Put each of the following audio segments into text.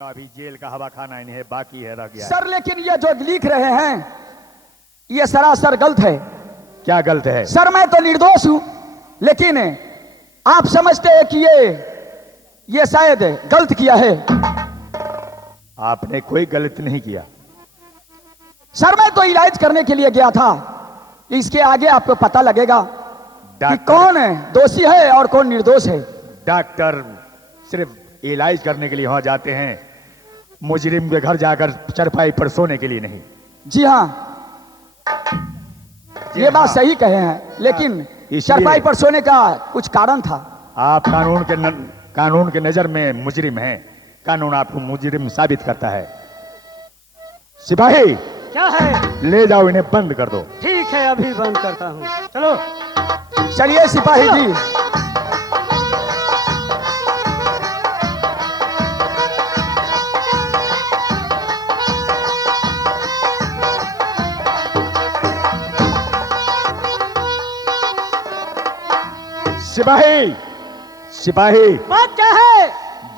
अभी जेल का हवा खाना इन्हें बाकी है, रह गया है। सर लेकिन ये जो लिख रहे हैं ये सरासर गलत है। क्या गलत है? सर मैं तो निर्दोष हूं, लेकिन आप समझते हैं कि ये शायद गलत किया है। आपने कोई गलत नहीं किया। सर मैं तो इलाज करने के लिए गया था, इसके आगे आपको पता लगेगा कि कौन दोषी है और कौन निर्दोष है। डॉक्टर सिर्फ इलाज करने के लिए वहां जाते हैं, मुजरिम के घर जाकर चरपाई पर सोने के लिए नहीं। जी हाँ, ये बात सही कहे हैं, लेकिन चरपाई पर सोने का कुछ कारण था। आप कानून के नजर में मुजरिम हैं। कानून आपको मुजरिम साबित करता है। सिपाही क्या है? ले जाओ, इन्हें बंद कर दो। ठीक है, अभी बंद करता हूँ। चलो चलिए सिपाही जी। सिपाही सिपाही बात क्या है?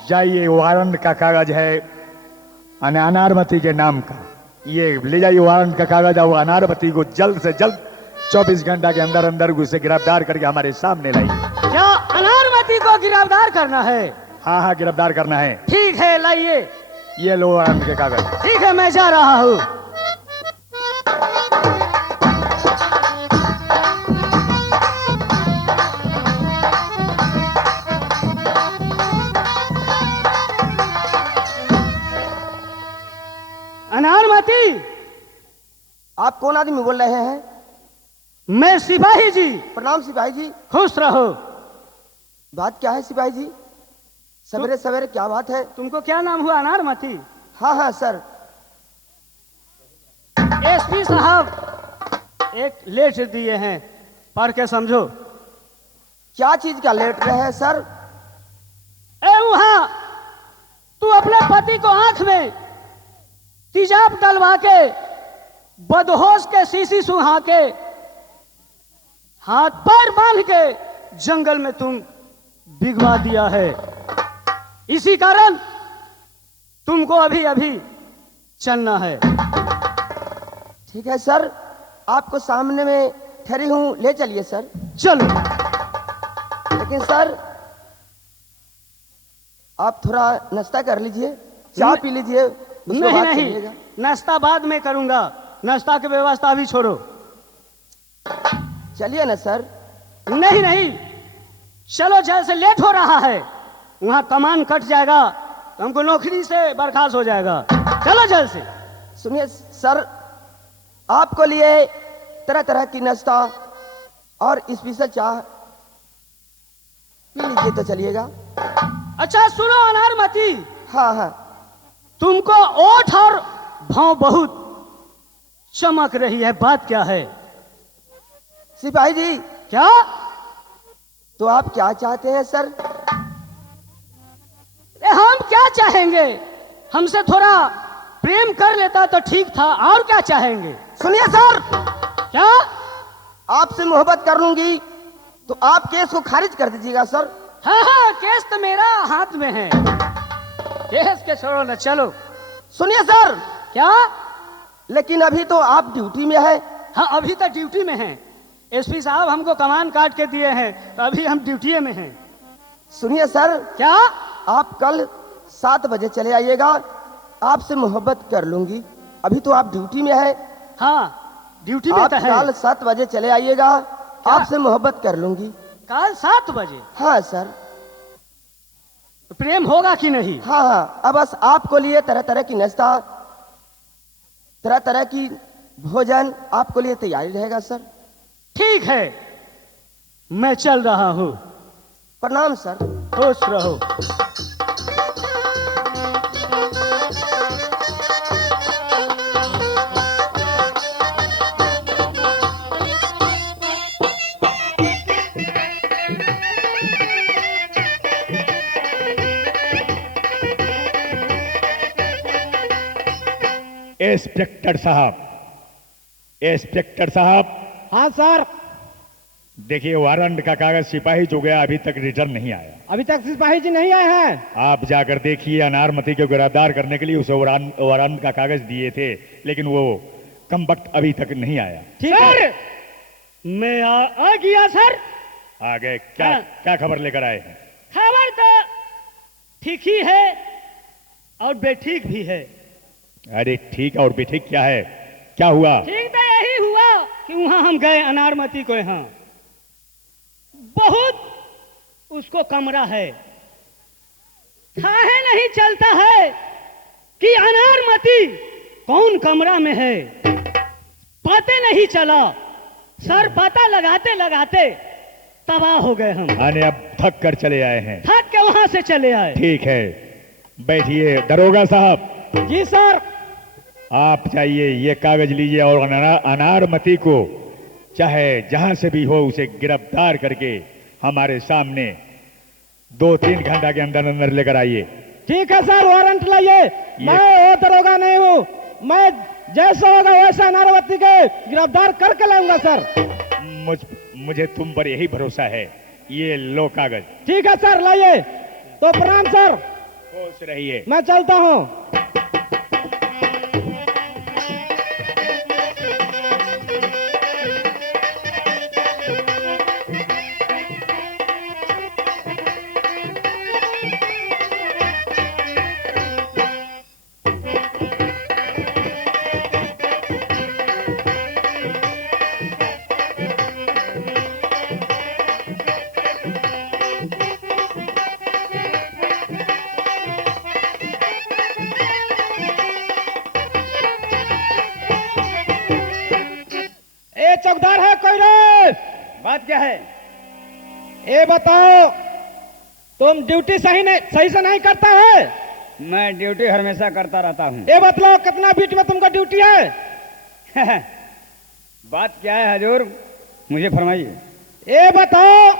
जाइए, वारंट का कागज है अनारमती के नाम का, ये ले जाइए वारंट का कागज। और अनारमती को जल्द से जल्द 24 घंटा के अंदर अंदर उसे गिरफ्तार करके हमारे सामने लाइए। क्या अनारमती को गिरफ्तार करना है? हाँ हाँ, गिरफ्तार करना है। ठीक है, लाइए। ये लो वारंट के कागज। ठीक है, मैं जा रहा हूँ। अनारमती, आप कौन आदमी बोल रहे हैं? मैं सिपाही जी। प्रणाम सिपाही जी। खुश रहो। बात क्या है सिपाही जी? सवेरे सवेरे क्या बात है? तुमको क्या नाम हुआ? अनारमती। हाँ हाँ सर। एसपी साहब एक लेटर दिए हैं, पढ़ के समझो। क्या चीज का लेटर है सर? वहां तू अपने पति को आंख में तेजाब डलवा के, बदहोश के शीशी सुहा के, हाथ पैर बांध के जंगल में तुम भिगवा दिया है। इसी कारण तुमको अभी अभी चलना है। ठीक है सर, आपको सामने में ठहरी हूं, ले चलिए सर। चलो। लेकिन सर आप थोड़ा नाश्ता कर लीजिए, चाय पी लीजिए, उसके नहीं बाद नहीं, चलिएगा। नाश्ता बाद में करूंगा, नाश्ता की व्यवस्था अभी छोड़ो। चलिए ना सर। नहीं नहीं, चलो, जल्द से लेट हो रहा है। वहां कमान कट जाएगा तो हमको नौकरी से बर्खास्त हो जाएगा। चलो जल्द से। सुनिए सर, आपको लिए तरह तरह की नाश्ता और स्पेशल चाय पी लीजिए तो चलिएगा। अच्छा सुनो अनारमती, हाँ हाँ। तुमको ओठ और भौं बहुत चमक रही है, बात क्या है? सिपाही जी, क्या? तो आप क्या चाहते हैं सर? हम क्या चाहेंगे? हमसे थोड़ा प्रेम कर लेता तो ठीक था, और क्या चाहेंगे? सुनिए सर, क्या? आपसे मोहब्बत कर लूंगी तो आप केस को खारिज कर दीजिएगा सर। हाँ हाँ, केस तो मेरा हाथ में है, केस के छोड़ो ना, चलो। सुनिए सर। क्या? लेकिन अभी तो आप ड्यूटी में है। हाँ, अभी तक ड्यूटी में हैं। एसपी साहब हमको कमान काट के दिए हैं, तो अभी हम ड्यूटी में हैं। सुनिए सर। क्या? आप कल 7 बजे चले आइएगा, आपसे मोहब्बत कर लूंगी। अभी तो आप ड्यूटी में है। हाँ, ड्यूटी में आप तो है। कल 7 बजे चले आइएगा, आपसे मोहब्बत कर लूंगी। कल 7 बजे? हाँ सर। तो प्रेम होगा कि नहीं? हाँ हाँ, अब बस आपको लिए तरह तरह की नाश्ता, तरह तरह की भोजन आपको लिए तैयारी रहेगा सर। ठीक है, मैं चल रहा हूँ। प्रणाम सर। खुश रहो। इंस्पेक्टर साहब, इंस्पेक्टर साहब। हाँ सर। देखिए वारंट का कागज सिपाही जो गया अभी तक रिटर्न नहीं आया। अभी तक सिपाही जी नहीं आए हैं। आप जाकर देखिए, अनारमती को गिरफ्तार करने के लिए उसे वारंट का कागज दिए थे, लेकिन वो कम वक्त अभी तक नहीं आया। ठीक है सर मैं आ गया सर। आ गए? क्या हाँ। क्या खबर लेकर आए हैं? खबर तो ठीक ही है और बेठीक भी है। अरे ठीक और बेठीक क्या है? क्या हुआ? ठीक तो यही हुआ कि वहां हम गए अनारमती को, यहाँ बहुत उसको कमरा है, काहे नहीं चलता है कि अनारमती कौन कमरा में है, पता नहीं चला। सर पता लगाते लगाते तबाह हो गए हम। आने अब थक कर चले आए हैं। थक के वहां से चले आए। ठीक है, बैठिए। दरोगा साहब, जी सर। आप जाइए, ये कागज लीजिए और अनारमती को चाहे जहां से भी हो उसे गिरफ्तार करके हमारे सामने 2-3 घंटा के अंदर अंदर लेकर आइए। ठीक है सर, वारंट लाइए। मैं वो दरोगा नहीं हूँ, मैं जैसा होगा वैसा अनारवती के गिरफ्तार करके लाऊंगा सर। मुझे तुम पर यही भरोसा है। ये लो कागज। ठीक है सर, लाइए। तो प्रणाम सर, खुश रहिए। मैं चलता हूँ। ए चौकीदार है कोई रे? बात क्या है? ए बताओ, तुम ड्यूटी सही से नहीं करता है? मैं ड्यूटी हमेशा करता रहता हूँ। ए बतलाओ, कितना बीट में तुमको ड्यूटी है? बात क्या है हजूर, मुझे फरमाइए। ए बताओ,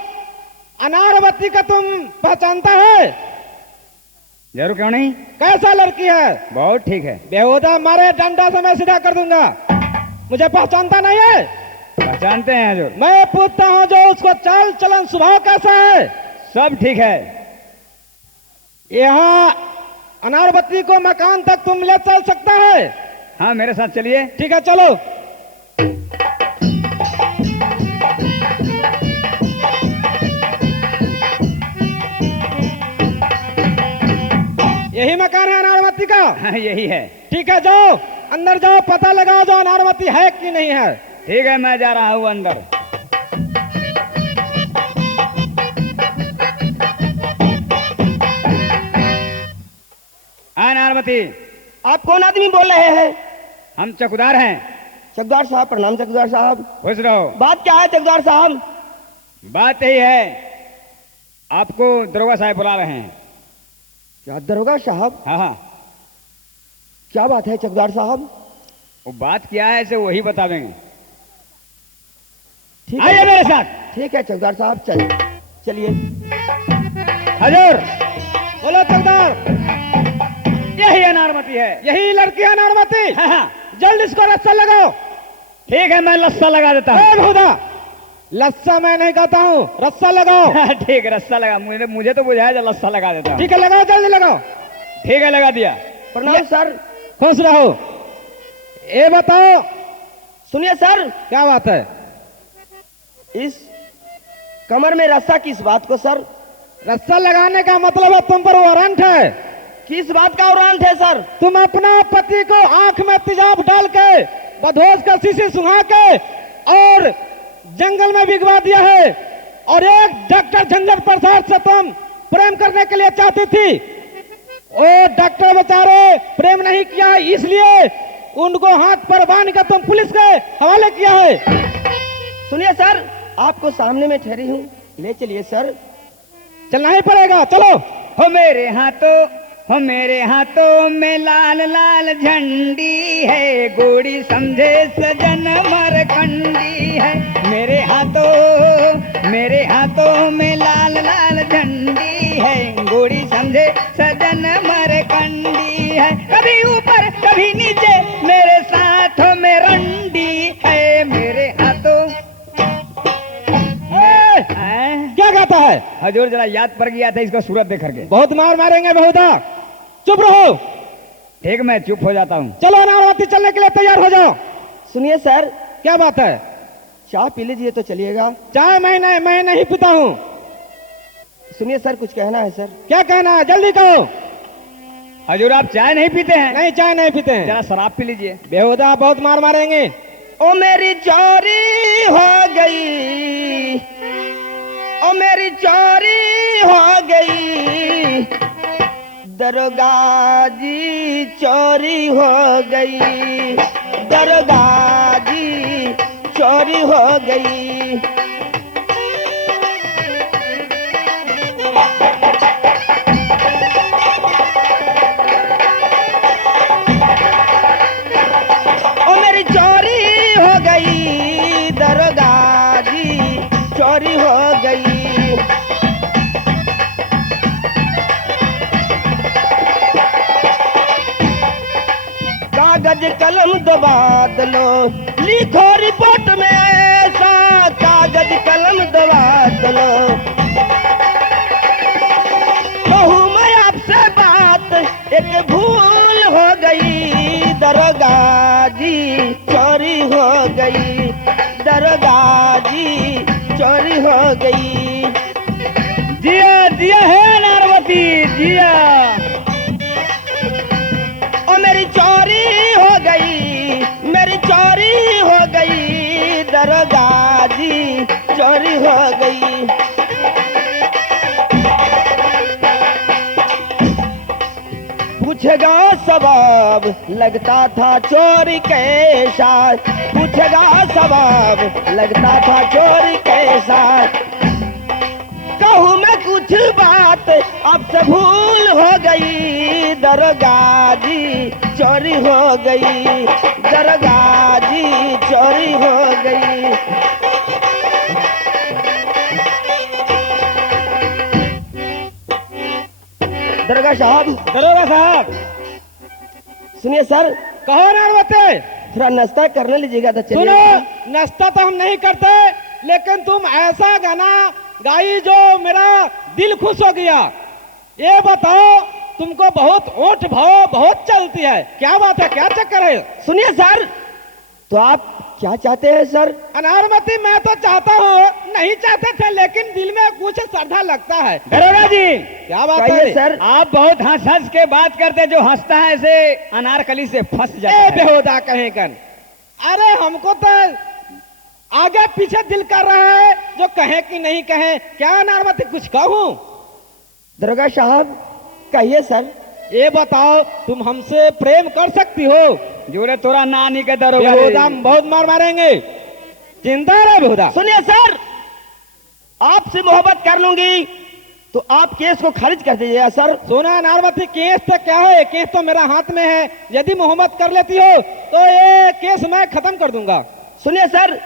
अनारवती का तुम पहचानता है? जरूर, क्यों नहीं। कैसा लड़की है? बहुत ठीक है। बेहुदा मारे डंडा से मैं सीधा कर दूंगा। मुझे पहचानता नहीं है? पहचानते हैं हजूर। मैं पूछता हूँ, जो उसको चाल चलन स्वभाव कैसा है? सब ठीक है। यहाँ अनारवती को मकान तक तुम ले चल सकता है? हाँ, मेरे साथ चलिए। ठीक है, चलो। यही मकान है अनारवती का? हाँ, यही है। ठीक है, जाओ अंदर जाओ, पता लगाओ जो अनारवती है कि नहीं है। ठीक है, मैं जा रहा हूँ अंदर। नारमती, आप कौन आदमी बोल रहे हैं? हम चौकीदार हैं। चकदार साहब, प्रणाम चकदार साहब। खुश रहो। बात क्या है चकदार साहब? बात यही है, आपको दरोगा साहब बुला रहे हैं। क्या दरोगा साहब? हाँ हाँ। क्या बात है चकदार साहब? वो बात क्या है इसे वही बता देंगे। ठीक आइए है, मेरे साथ। ठीक है चकदार साहब, चलिए। हजूर, बोलो चकदार। यही अनारमती है। यही लड़की है अनारवती? हाँ हाँ। जल्द इसको रस्सा लगाओ। ठीक है, मैं लस्सा लगा देता हूँ। ए बेहुदा, लस्सा मैं नहीं कहता हूँ, रस्सा लगाओ। ठीक है, रस्सा लगा। मुझे तो बुझाया जो लस्सा लगा देता हूँ। ठीक है, लगाओ, जल्दी लगाओ। ठीक है, लगा दिया। प्रणाम सर। खुश रहो। ये बताओ, सुनिए सर, क्या बात है? इस कमर में रस्सा किस बात को सर? रस्सा लगाने का मतलब है तुम पर वारंट है। किस बात का वारंट है सर? तुम अपना पति को आंख में तेजाब डाल के, बदहोश का शीशी सुंघा के और जंगल में भिगवा दिया है, और एक डॉक्टर झंझट प्रसाद से तुम प्रेम करने के लिए चाहती थी। वो डॉक्टर बेचारे प्रेम नहीं किया, इसलिए उनको हाथ पर बांध कर तुम पुलिस के हवाले किया है। सुनिए सर, आपको सामने में ठहरी हूँ, ले चलिए सर। चलना ही पड़ेगा, चलो। हो मेरे हाथों में लाल लाल झंडी है, गोड़ी समझे सजन मरकंडी है। मेरे हाथों में लाल लाल झंडी है, गोड़ी समझे सजन मरकंडी है। कभी ऊपर कभी नीचे मेरे साथों में रंडी है। मेरे हाथों हजूर जरा याद पड़ गया था इसको सूरत देख करके। बहुत मार मारेंगे बेहुदा, चुप रहो। ठीक, मैं चुप हो जाता हूँ। चलो अनारवती, चलने के लिए तैयार हो जाओ। सुनिए सर, क्या बात है? चाय पी लीजिए तो चलिएगा। चाय मैं नहीं पीता हूँ। सुनिए सर, कुछ कहना है सर। क्या कहना है, जल्दी कहो। हजूर आप चाय नहीं पीते हैं? नहीं, चाय नहीं पीते हैं। जरा शराब पी लीजिए। बेहुदा, बहुत मार मारेंगे। ओ मेरी चोरी हो गई, ओ मेरी चोरी हो गई, दरोगा जी चोरी हो गई, दरोगा जी चोरी हो गई। ओ मेरी चोरी हो गई, दरोगा जी चोरी हो गई। कागज कलम दबा दलो, लिखो रिपोर्ट में ऐसा, कागज कलम दबा दलो। कहूँ मैं आपसे बात, एक भूल हो गई, दरोगा जी चोरी हो गई, दरोगा जी चोरी हो गई। जिया जिया है नारवती, जिया। ओ मेरी चोरी हो गई, मेरी चोरी हो गई, दरोगा जी चोरी हो गई। पूछेगा सवाब, लगता था चोरी के साथ, पूछेगा सवाब, लगता था चोरी के साथ। कहूँ मैं कुछ बात, अब से भूल हो गई, दरोगा जी चोरी हो गई, दरोगा जी चोरी हो गई। दरोगा साहब, सुनिए सर। कहो नारवती, थोड़ा नाश्ता करने लीजिएगा तो सुनो, चलिए। नाश्ता तो हम नहीं करते, लेकिन तुम ऐसा गाना गाई जो मेरा दिल खुश हो गया। ये बताओ, तुमको बहुत ओठ भाव बहुत चलती है, क्या बात है, क्या चक्कर है? सुनिए सर, तो आप क्या चाहते हैं सर? अनारवती, मैं तो चाहता हूँ, नहीं चाहते थे, लेकिन दिल में कुछ श्रद्धा लगता है। दरोगा जी, क्या बात कहिए है सर। आप बहुत हंस हंस के बात करते, जो हंसता है ऐसे अनारकली से फंस जाता ए है। बेहुदा कहीं कर। अरे हमको तो आगे पीछे दिल कर रहा है, जो कहे कि नहीं कहे। क्या अनारवती, कुछ कहूँ? दरोगा साहब कहिए सर। ये बताओ, तुम हमसे प्रेम कर सकती हो? जोरे तोरा नानी के दरोगा बेहुदा, हम बहुत मार मारेंगे, चिंता रहे बेहुदा। सुनिए सर, आपसे मोहब्बत कर लूंगी तो आप केस को खारिज कर दीजिएगा सर। सोना अनारवती, केस तो क्या है, केस तो मेरा हाथ में है। यदि मोहब्बत कर लेती हो तो ये केस मैं खत्म कर दूंगा। सुनिए सर,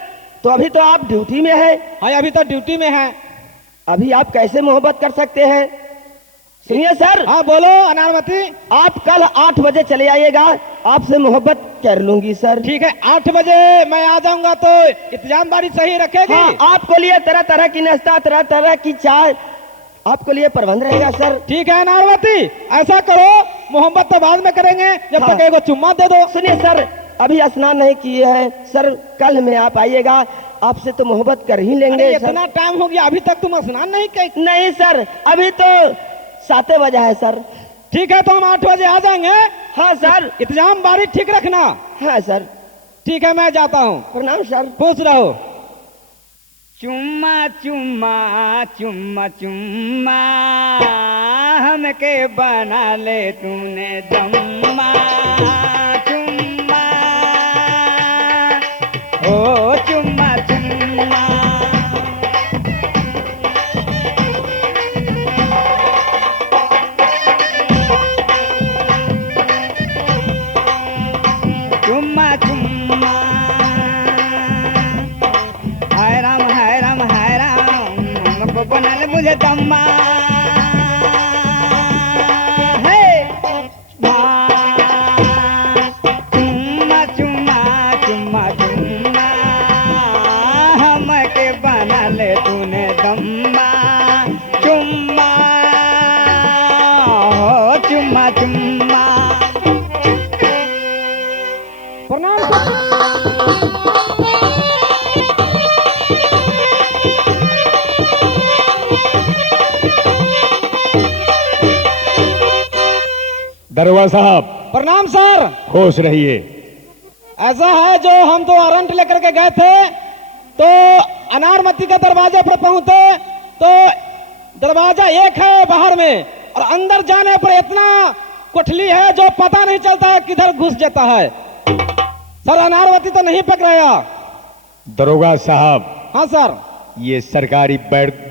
तो अभी तो आप ड्यूटी में है, हाँ, अभी तो ड्यूटी में है। अभी आप कैसे मोहब्बत कर सकते हैं? सुनिए सर, हाँ बोलो अनारवती। आप कल 8 बजे चले आइएगा, आपसे मोहब्बत कर लूंगी सर। ठीक है, 8 बजे मैं आ जाऊंगा, तो इंतजाम बारी सही रखेगी? हाँ, आपको लिए तरह तरह की नाश्ता, तरह तरह की चाय, आपको लिए प्रबंध रहेगा सर। ठीक है अनारवती, ऐसा करो, मोहब्बत तो बाद में करेंगे, जब हाँ। तक एगो चुम्मा दे दो। सुनिए सर, अभी स्नान नहीं किए हैं सर, कल में आप आइएगा, आपसे तो मोहब्बत कर ही लेंगे अरे सर। इतना टाइम हो गया, अभी तक तुम स्नान नहीं किए? नहीं सर, अभी तो 7 बजे है सर। ठीक है, तो हम 8 बजे आ जाएंगे। हाँ सर। इंतजाम बारी ठीक रखना। हाँ सर। ठीक है, मैं जाता हूँ। प्रणाम सर। खुश रहो। चुम्मा चुम्मा चुम्मा चुम्मा, हमके बना ले तूने दम्मा, चुम्मा ओ चुम्मा चुम्मा। चुम्मा चुम्मा, हाय राम हाय राम हाय राम, हमको बना ले मुझे दम्मा, है दरोगा साहब, प्रणाम सर। खुश रहिए। ऐसा है, जो हम तो वारंट लेकर के गए थे, तो अनारमती के दरवाजे पर पहुंचे तो दरवाजा एक है बाहर में, और अंदर जाने पर इतना कोठली है जो पता नहीं चलता है किधर घुस जाता है। सर अनारवती तो नहीं पकड़ाया। दरोगा साहब, हाँ सर। ये सरकारी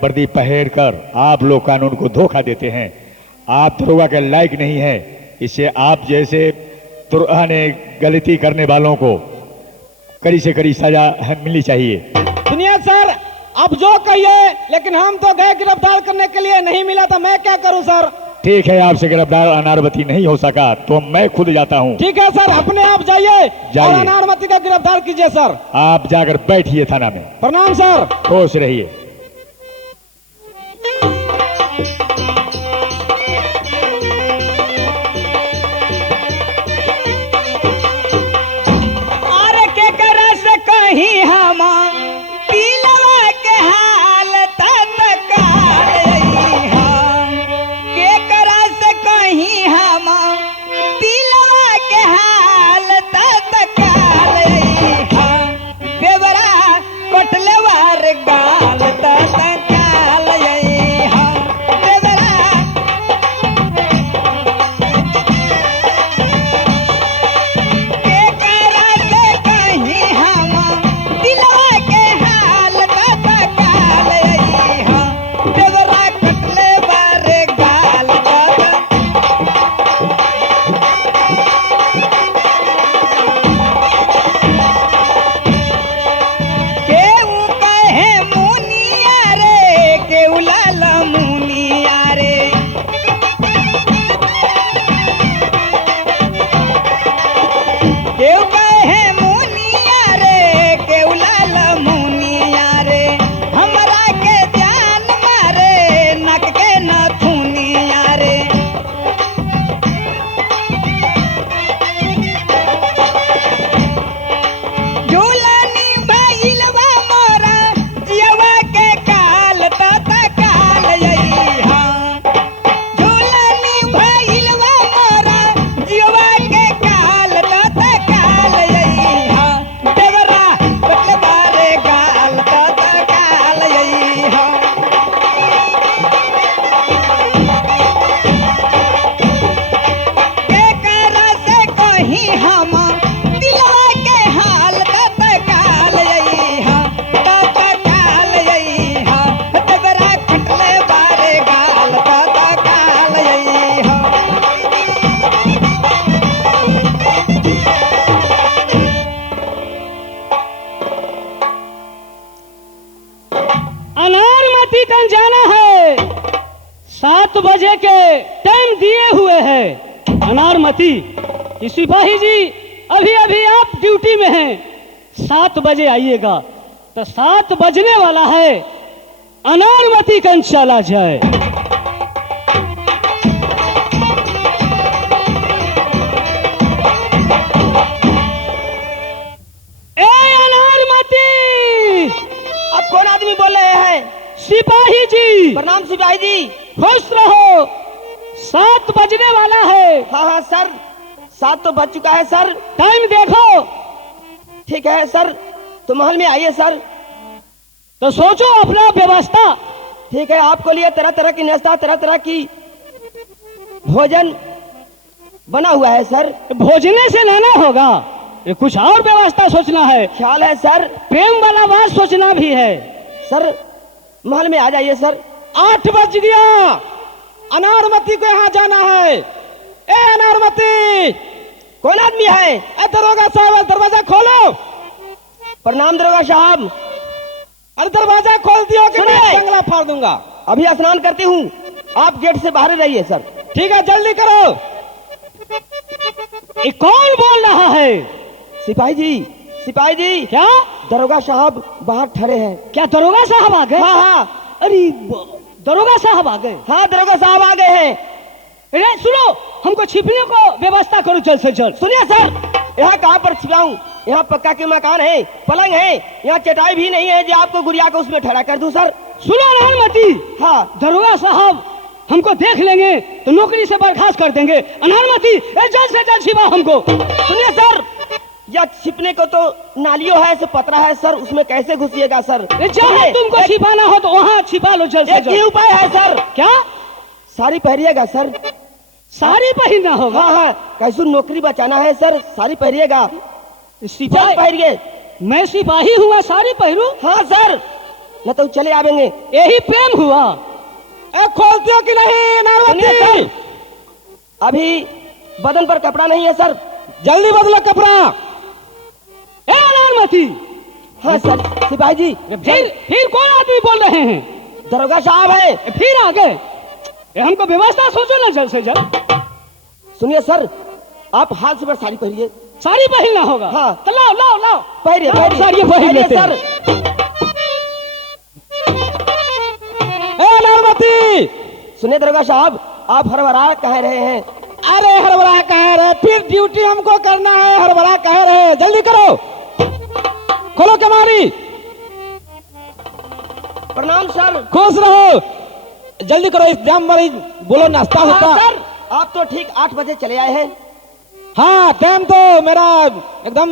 वर्दी पहन कर आप लोग कानून को धोखा देते हैं। आप दरोगा के लायक नहीं है। इससे आप जैसे गलती करने वालों को कड़ी से कड़ी सजा मिलनी चाहिए। सुनिए सर, आप जो कहिए, लेकिन हम तो गए गिरफ्तार करने के लिए, नहीं मिला तो मैं क्या करूं सर। ठीक है, आपसे गिरफ्तार अनारवती नहीं हो सका तो मैं खुद जाता हूँ। ठीक है सर, अपने आप जाइए और अनारवती का गिरफ्तार कीजिए सर। आप जाकर बैठिए थाना में। प्रणाम सर। खुश रहिए। अरे के करा से कहीं हम पीलवा के हाल तत्काल हम, के करा से कहीं हम पीलवा के हाल तत्काल हम, बेवरा कटलवार गाल तत्काल हम, बेवरा के करा से कहीं हम दिलवा के हाल तत्काल हम, बेवरा कटलवार गाल केहू कहे मुनिया रे, केहू लाल मुनिया रे, केहू कहे मुनिया रे, केहू लाल मुनिया रे, हमरा के जान मारे नक के नथुनिया रे। झूलनी भइलवा मोरा जियवा के काल तत्काल हाँ, झूलनी भइलवा मोरा जियवा के काल तत्काल हाँ, देवरा कटलवारे गाल तत्काल हाँ। के करा से कहीं हम दिलवा के हाल तत्काल हाँ, तत्काल हाँ, देवरा कटलवारे गाल तत्काल हाँ। अनारमती तक जाना है, 7 बजे के टाइम दिए हुए हैं। अनारमती कि सिपाही जी अभी अभी आप ड्यूटी में हैं, 7 बजे आइएगा। तो 7 बजने वाला है, अनारमती कन चला जाए। ए अनारमती! अब कौन आदमी बोल रहे हैं? सिपाही जी प्रणाम सिपाही जी। खुश रहो, 7 बजने वाला है। हाँ हाँ सर, 7 तो बज चुका है सर। टाइम देखो। ठीक है सर, तो महल में आइए सर। तो सोचो अपना व्यवस्था। ठीक है, आपको लिए तरह तरह की नाश्ता, तरह तरह की भोजन बना हुआ है सर। भोजने से लेना होगा, ये कुछ और व्यवस्था सोचना है। ख्याल है सर। प्रेम वाला बात सोचना भी है। सर महल में आ जाइए सर। 8 बज गया, अनारमती को यहाँ जाना है। ए अनारमती! कौन आदमी है? ए दरोगा साहब, दरवाजा खोलो। प्रणाम दरोगा साहब। अरे दरवाजा खोल दियो कि मैं सुनिए। जंगला फाड़ दूंगा। अभी स्नान करती हूँ, आप गेट से बाहर रहिए सर। ठीक है, जल्दी करो। ये कौन बोल रहा है? सिपाही जी, सिपाही जी। क्या दरोगा साहब बाहर ठहरे हैं। क्या दरोगा साहब आ गए? हाँ हाँ। अरे दरोगा साहब आ गए। हाँ दरोगा साहब आ गए हैं। अरे सुनो, हमको छिपने को व्यवस्था करो जल्द से जल्द। सुनिए सर, यहाँ कहाँ पर छिपाऊं? यहाँ पक्का के मकान है, पलंग है, यहाँ चटाई भी नहीं है जो आपको गुड़िया को उसमें ठहरा कर दूं सर। सुनो अनारमती, हाँ दरोगा साहब हमको देख लेंगे तो नौकरी से बर्खास्त कर देंगे। अनारमती जल्द से जल्द छिपा हमको। सुनिए सर, या छिपने को तो नालियों है, से पतरा है सर, उसमें कैसे घुसिएगा सर? जहाँ तुमको छिपाना हो तो वहाँ छिपा लो जल्द से एक ही जल्द। उपाय है सर। क्या? साड़ी पहनिएगा सर। साड़ी पहनना होगा? हाँ हाँ, कैसे नौकरी बचाना है सर, साड़ी पहनिएगा। सिपाही? पहनिए। मैं सिपाही हुआ साड़ी पहनूं? हाँ सर, न तो चले आवेंगे। यही प्रेम हुआ। खोलते हो कि नहीं सुनिए अनारवती? सर, अभी बदन पर कपड़ा नहीं है सर। जल्दी बदलो कपड़ा। ए अनारमती! हाँ सर सिपाही जी। फिर कौन आदमी बोल रहे हैं? दरोगा साहब है। फिर आ गए? हमको व्यवस्था सोचो ना जल्द से जल्द। सुनिए सर, आप हाथ से साड़ी पहनिए। साड़ी पहनना होगा? हाँ। तो लाओ लाओ लाओ। पहनिए लाओ, पहनिए साड़ी पहन लेते सर। हैं। अनारवती, सुनिए दरोगा साहब, आप हरभरा कह रहे हैं। अरे हरबरा कह रहे, फिर ड्यूटी हमको करना है। हरबरा कह रहे, जल्दी करो, खोलो केवाड़ी। प्रणाम सर। खुश रहो, जल्दी करो। इस जाम वाली बोलो नाश्ता हाँ होता। सर, आप तो ठीक 8 बजे चले आए हैं। हाँ, टाइम तो मेरा एकदम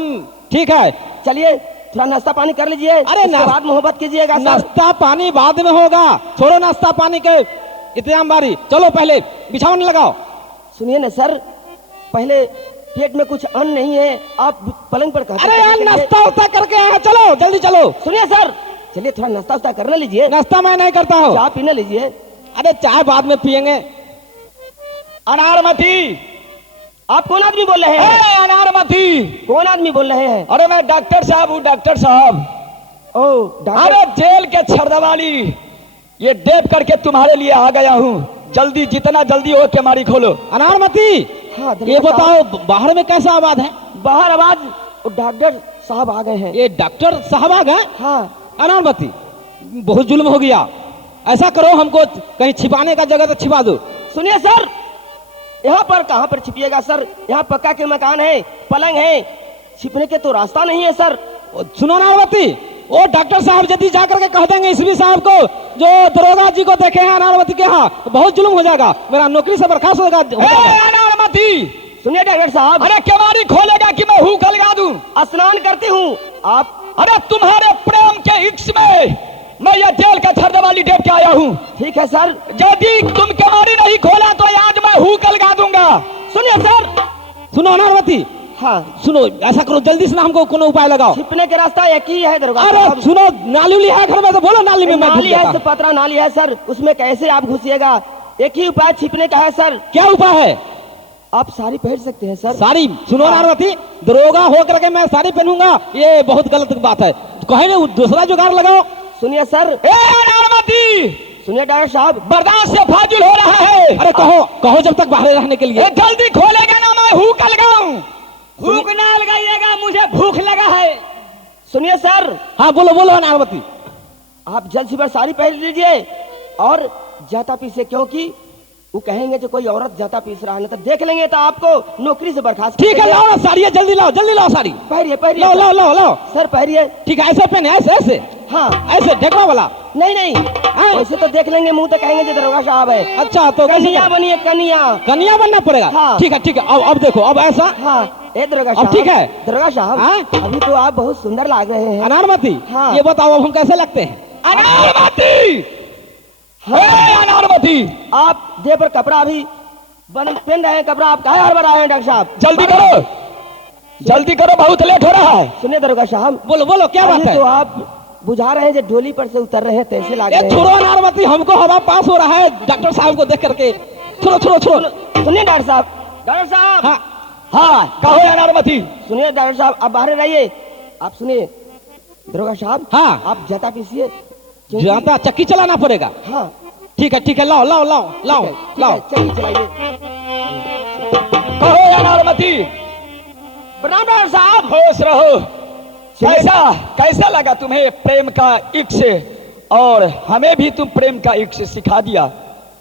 ठीक है। चलिए थोड़ा नाश्ता पानी कर लीजिए। अरे उसके बाद मोहब्बत कीजिएगा सर। नाश्ता पानी बाद में होगा, छोड़ो नाश्ता पानी के इंतजाम बारी। चलो पहले बिछावन लगाओ। सुनिए ना सर, पहले पेट में कुछ अन्न नहीं है, आप पलंग पर कहते अरे यार, नाश्ता उस्ता करके आए हैं, चलो जल्दी चलो। सुनिए सर, चलिए थोड़ा नाश्ता उस्ता करने लीजिए। नाश्ता मैं नहीं करता हूँ। चाय पीने लीजिए। अरे चाय बाद में पियेंगे। अनारमती, आप कौन आदमी बोल रहे हैं? अनारमती, कौन आदमी बोल रहे हैं? अरे मैं डॉक्टर साहब हूँ, डॉक्टर साहब। ओ डॉक्टर। अरे जेल के छरदवाली ये डेप करके तुम्हारे लिए आ गया हूँ। जल्दी, जितना जल्दी हो केवाड़ी खोलो। अनारमती, हाँ, ये बताओ बाहर में कैसा आवाज है? बाहर आवाज, डॉक्टर साहब आ गए हैं। ये डॉक्टर साहब आ गए? हाँ। अनारमती, बहुत जुल्म हो गया। ऐसा करो, हमको कहीं छिपाने का जगह तो छिपा दो। सुनिए सर, यहाँ पर कहाँ पर छिपिएगा सर? यहाँ पक्का के मकान है, पलंग है, छिपने के तो रास्ता नहीं है सर। सुनो अनारवती, वो डॉक्टर साहब यदि जाकर के कह देंगे इसवी साहब को, जो दरोगा जी को देखे हैं अनारवती के यहाँ, तो बहुत जुल्म हो जाएगा, मेरा नौकरी से बर्खास्त होगा। अनारवती, सुनिए डॉक्टर साहब। अरे केवाड़ी खोलेगा कि मैं हुक लगा दूं? स्नान करती हूँ आप। अरे तुम्हारे प्रेम के इश्क में मैं ये जेल का छरदवाली डेप के आया हूँ। ठीक है सर। यदि तुम केवाड़ी नहीं खोला तो आज मैं हुक लगा दूंगा। सुनिए सर। सुनो अनारवती, हाँ सुनो, ऐसा करो जल्दी से ना, हमको कोनो उपाय लगाओ। छिपने के रास्ता एक ही है दरोगा अरे साहब। सुनो, नाली उली है घर में तो बोलो, नाली में मैं घुस नाली है, जाता। पतरा नाली है सर, उसमें कैसे आप घुसिएगा? एक ही उपाय छिपने का है सर। क्या उपाय है? आप साड़ी पहन सकते हैं सर। साड़ी? सुनो अनारवती, दरोगा होकर के मैं साड़ी पहनूंगा, ये बहुत गलत बात है। कहे ना दूसरा जुगाड़ लगाओ। सुनिए सर। अनारवती, सुनिए डॉक्टर साहब, बर्दाश्त से फाजिल हो रहा है। अरे कहो कहो, जब तक बाहर रहने के लिए। जल्दी खोलेगा ना, मैं हुक लगाऊं। भूख ना लगाइएगा, मुझे भूख लगा है। सुनिए सर। हाँ बोलो बोलो अनारवती। आप जल्द से जल्द साड़ी पहन लीजिए और जाता पीसे, क्योंकि वो कहेंगे जो कोई औरत जाता पीस रहा है, तो देख लेंगे तो आपको नौकरी से बर्खास्त। ठीक है, लाओ ना साड़ी, जल्दी लाओ, जल्दी लाओ साड़ी। पहनिए पहनिए। लाओ लाओ लाओ लाओ। सर पहनिए। ठीक है, ऐसे पहने, ऐसे ऐसे। हाँ ऐसे ढकवा वाला। नहीं नहीं, ऐसे तो देख लेंगे, मुंह तो कहेंगे जो दरोगा साहब है। अच्छा, तो कन्या बनिए, कन्या। कन्या बनना पड़ेगा। हाँ। ठीक है ठीक है, अब देखो, अब ऐसा। हाँ ए दरोगा अब साहब। ठीक है? दरोगा साहब, हाँ? अभी तो आप बहुत सुंदर लग रहे हैं। अनारवती, हाँ। ये बताओ अब हम कैसे लगते हैं? अनारवती, अनारवती, आप देह पर कपड़ा अभी पहन रहे हैं, कपड़ा आप काहे हड़बड़ा रहे हैं डॉक्टर साहब? जल्दी करो, जल्दी करो, बहुत लेट हो रहा है। सुनिए दरोगा साहब, बोलो बोलो, क्या बात अभी है? तो आप बुझा रहे हैं जो डोली पर से उतर रहे हैं, तैसे लग ये रहे छोड़ो हैं। अनारवती, हमको हवा पास हो रहा है डॉक्टर साहब को देख करके। छोड़ो छोड़ो छोड़ो। सुनिए डॉक्टर साहब। डॉक्टर साहब। हाँ हाँ, कहो अनारवती। सुनिए डॉक्टर साहब, आप बाहर रहिए। आप सुनिए दरोगा साहब। हाँ। आप जाता पीसिए, क्योंकि- जाता चक्की चलाना पड़ेगा। हाँ ठीक है, लाओ लाओ लाओ लाओ लाओ। चलिए चलाइए। कहो अनारवती। प्रणाम डॉक्टर साहब। खुश रहो। कैसा कैसा लगा तुम्हें प्रेम का इश्क, और हमें भी तुम प्रेम का इश्क सिखा दिया।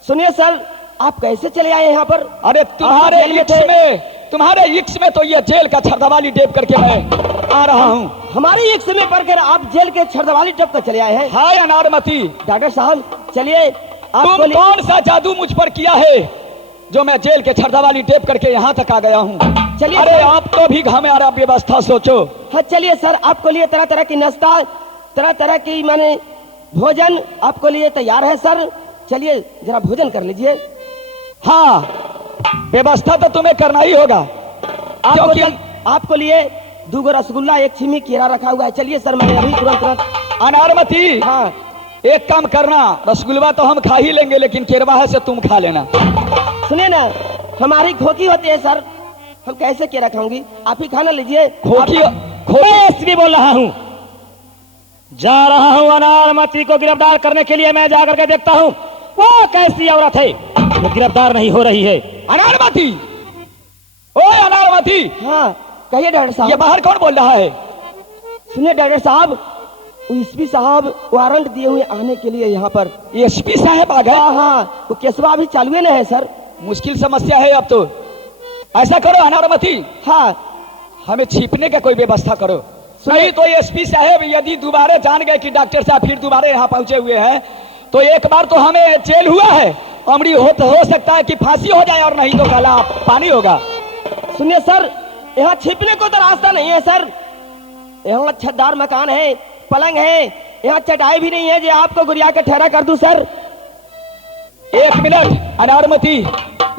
सुनिए सर, आप कैसे चले आए यहाँ पर? अरे तुम्हारे जेल में इश्क थे। में, तुम्हारे इश्क में तो ये जेल का छरदवाली डेप करके मैं आ रहा हूँ। हमारी एक समय पर कर आप जेल के छरदवाली टप कर चले आए हैं। हाय अनारवती। डॉक्टर साहब चलिए, तुम कौन सा जादू मुझ पर किया है जो मैं जेल के छर्दावाली टेप करके यहाँ तक आ गया हूँ? चलिए अरे सर। आप तो भी हमारा व्यवस्था सोचो। हाँ चलिए सर, आपको लिए तरह तरह की नाश्ता, तरह तरह की माने भोजन आपको लिए तैयार है सर। चलिए जरा भोजन कर लीजिए। हाँ, व्यवस्था तो तुम्हें करना ही होगा क्योंकि आपको लिए 2 रसगुल्ला, 1 छिमी केरा रखा हुआ है। चलिए सर, मैंने अभी तुरंत अनारमती, हाँ एक काम करना, रसगुल्ला तो हम खा ही लेंगे लेकिन केरवा है से तुम खा लेना। सुनिए ना, हमारी खोकी होती है सर, हम कैसे केरा खाऊंगी? आप ही खाना लीजिए। खोखी मैं एसपी बोल रहा हूँ, जा रहा हूँ अनारमती को गिरफ्तार करने के लिए। मैं जाकर के देखता हूँ वो कैसी औरत है जो गिरफ्तार नहीं हो रही है। अनारमती, ओए अनारमती, हाँ कहिए डॉक्टर ये साहब। बाहर कौन बोल रहा है? सुनिए डॉक्टर साहब, एसपी साहब वारंट दिए हुए आने के लिए यहाँ पर। एसपी साहब आ गए? हाँ हाँ, वो केसवा अभी चालू है ना है सर। मुश्किल समस्या है अब तो। ऐसा करो अनारमती, हाँ हमें छिपने का कोई व्यवस्था करो। नहीं तो एसपी साहब यदि दोबारा जान गए कि डॉक्टर साहब फिर दोबारा यहाँ पहुंचे हुए हैं तो एक बार तो हमें जेल हुआ है, अमरी हो सकता है कि फांसी हो जाए और नहीं तो काला पानी होगा। सुनिए सर, यहाँ छिपने को तो रास्ता नहीं है सर। यहाँ छतदार मकान है, पलंग है, यहाँ चटाई भी नहीं है जो आपको गुरिया के ठहरा कर दूं सर। एक मिनट अनारमती,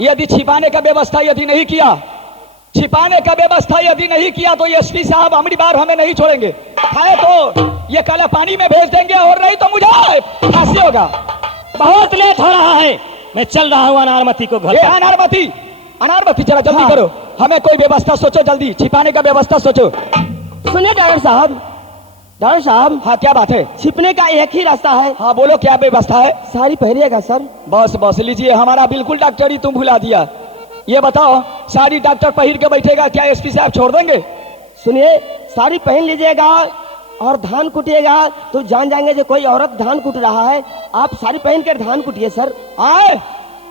यदि छिपाने का व्यवस्था यदि नहीं किया, छिपाने का व्यवस्था यदि नहीं किया तो एसपी साहब अमरी बार हमें नहीं छोड़ेंगे। खाए तो ये काला पानी में भेज देंगे और नहीं तो मुझे फांसी होगा। बहुत लेट हो रहा है, मैं चल रहा हूँ अनारमती को घर। अनारमती, अनारमती जरा जल्दी करो, हमें कोई व्यवस्था सोचो, जल्दी छिपाने का व्यवस्था सोचो। सुनिए डॉक्टर साहब, हाँ क्या बात है? छिपने का एक ही रास्ता है। हाँ बोलो, क्या व्यवस्था है? साड़ी पहनिएगा सर। बस लीजिए, हमारा बिल्कुल डॉक्टरी तुम भुला दिया। ये बताओ, साड़ी डॉक्टर पहन के बैठेगा, क्या एसपी साहब छोड़ देंगे? सुनिए, साड़ी पहन लीजिएगा और धान कुटिएगा तो जान जाएंगे जो कोई औरत धान कुट रहा है। आप साड़ी पहन कर धान कुटिए सर। आए,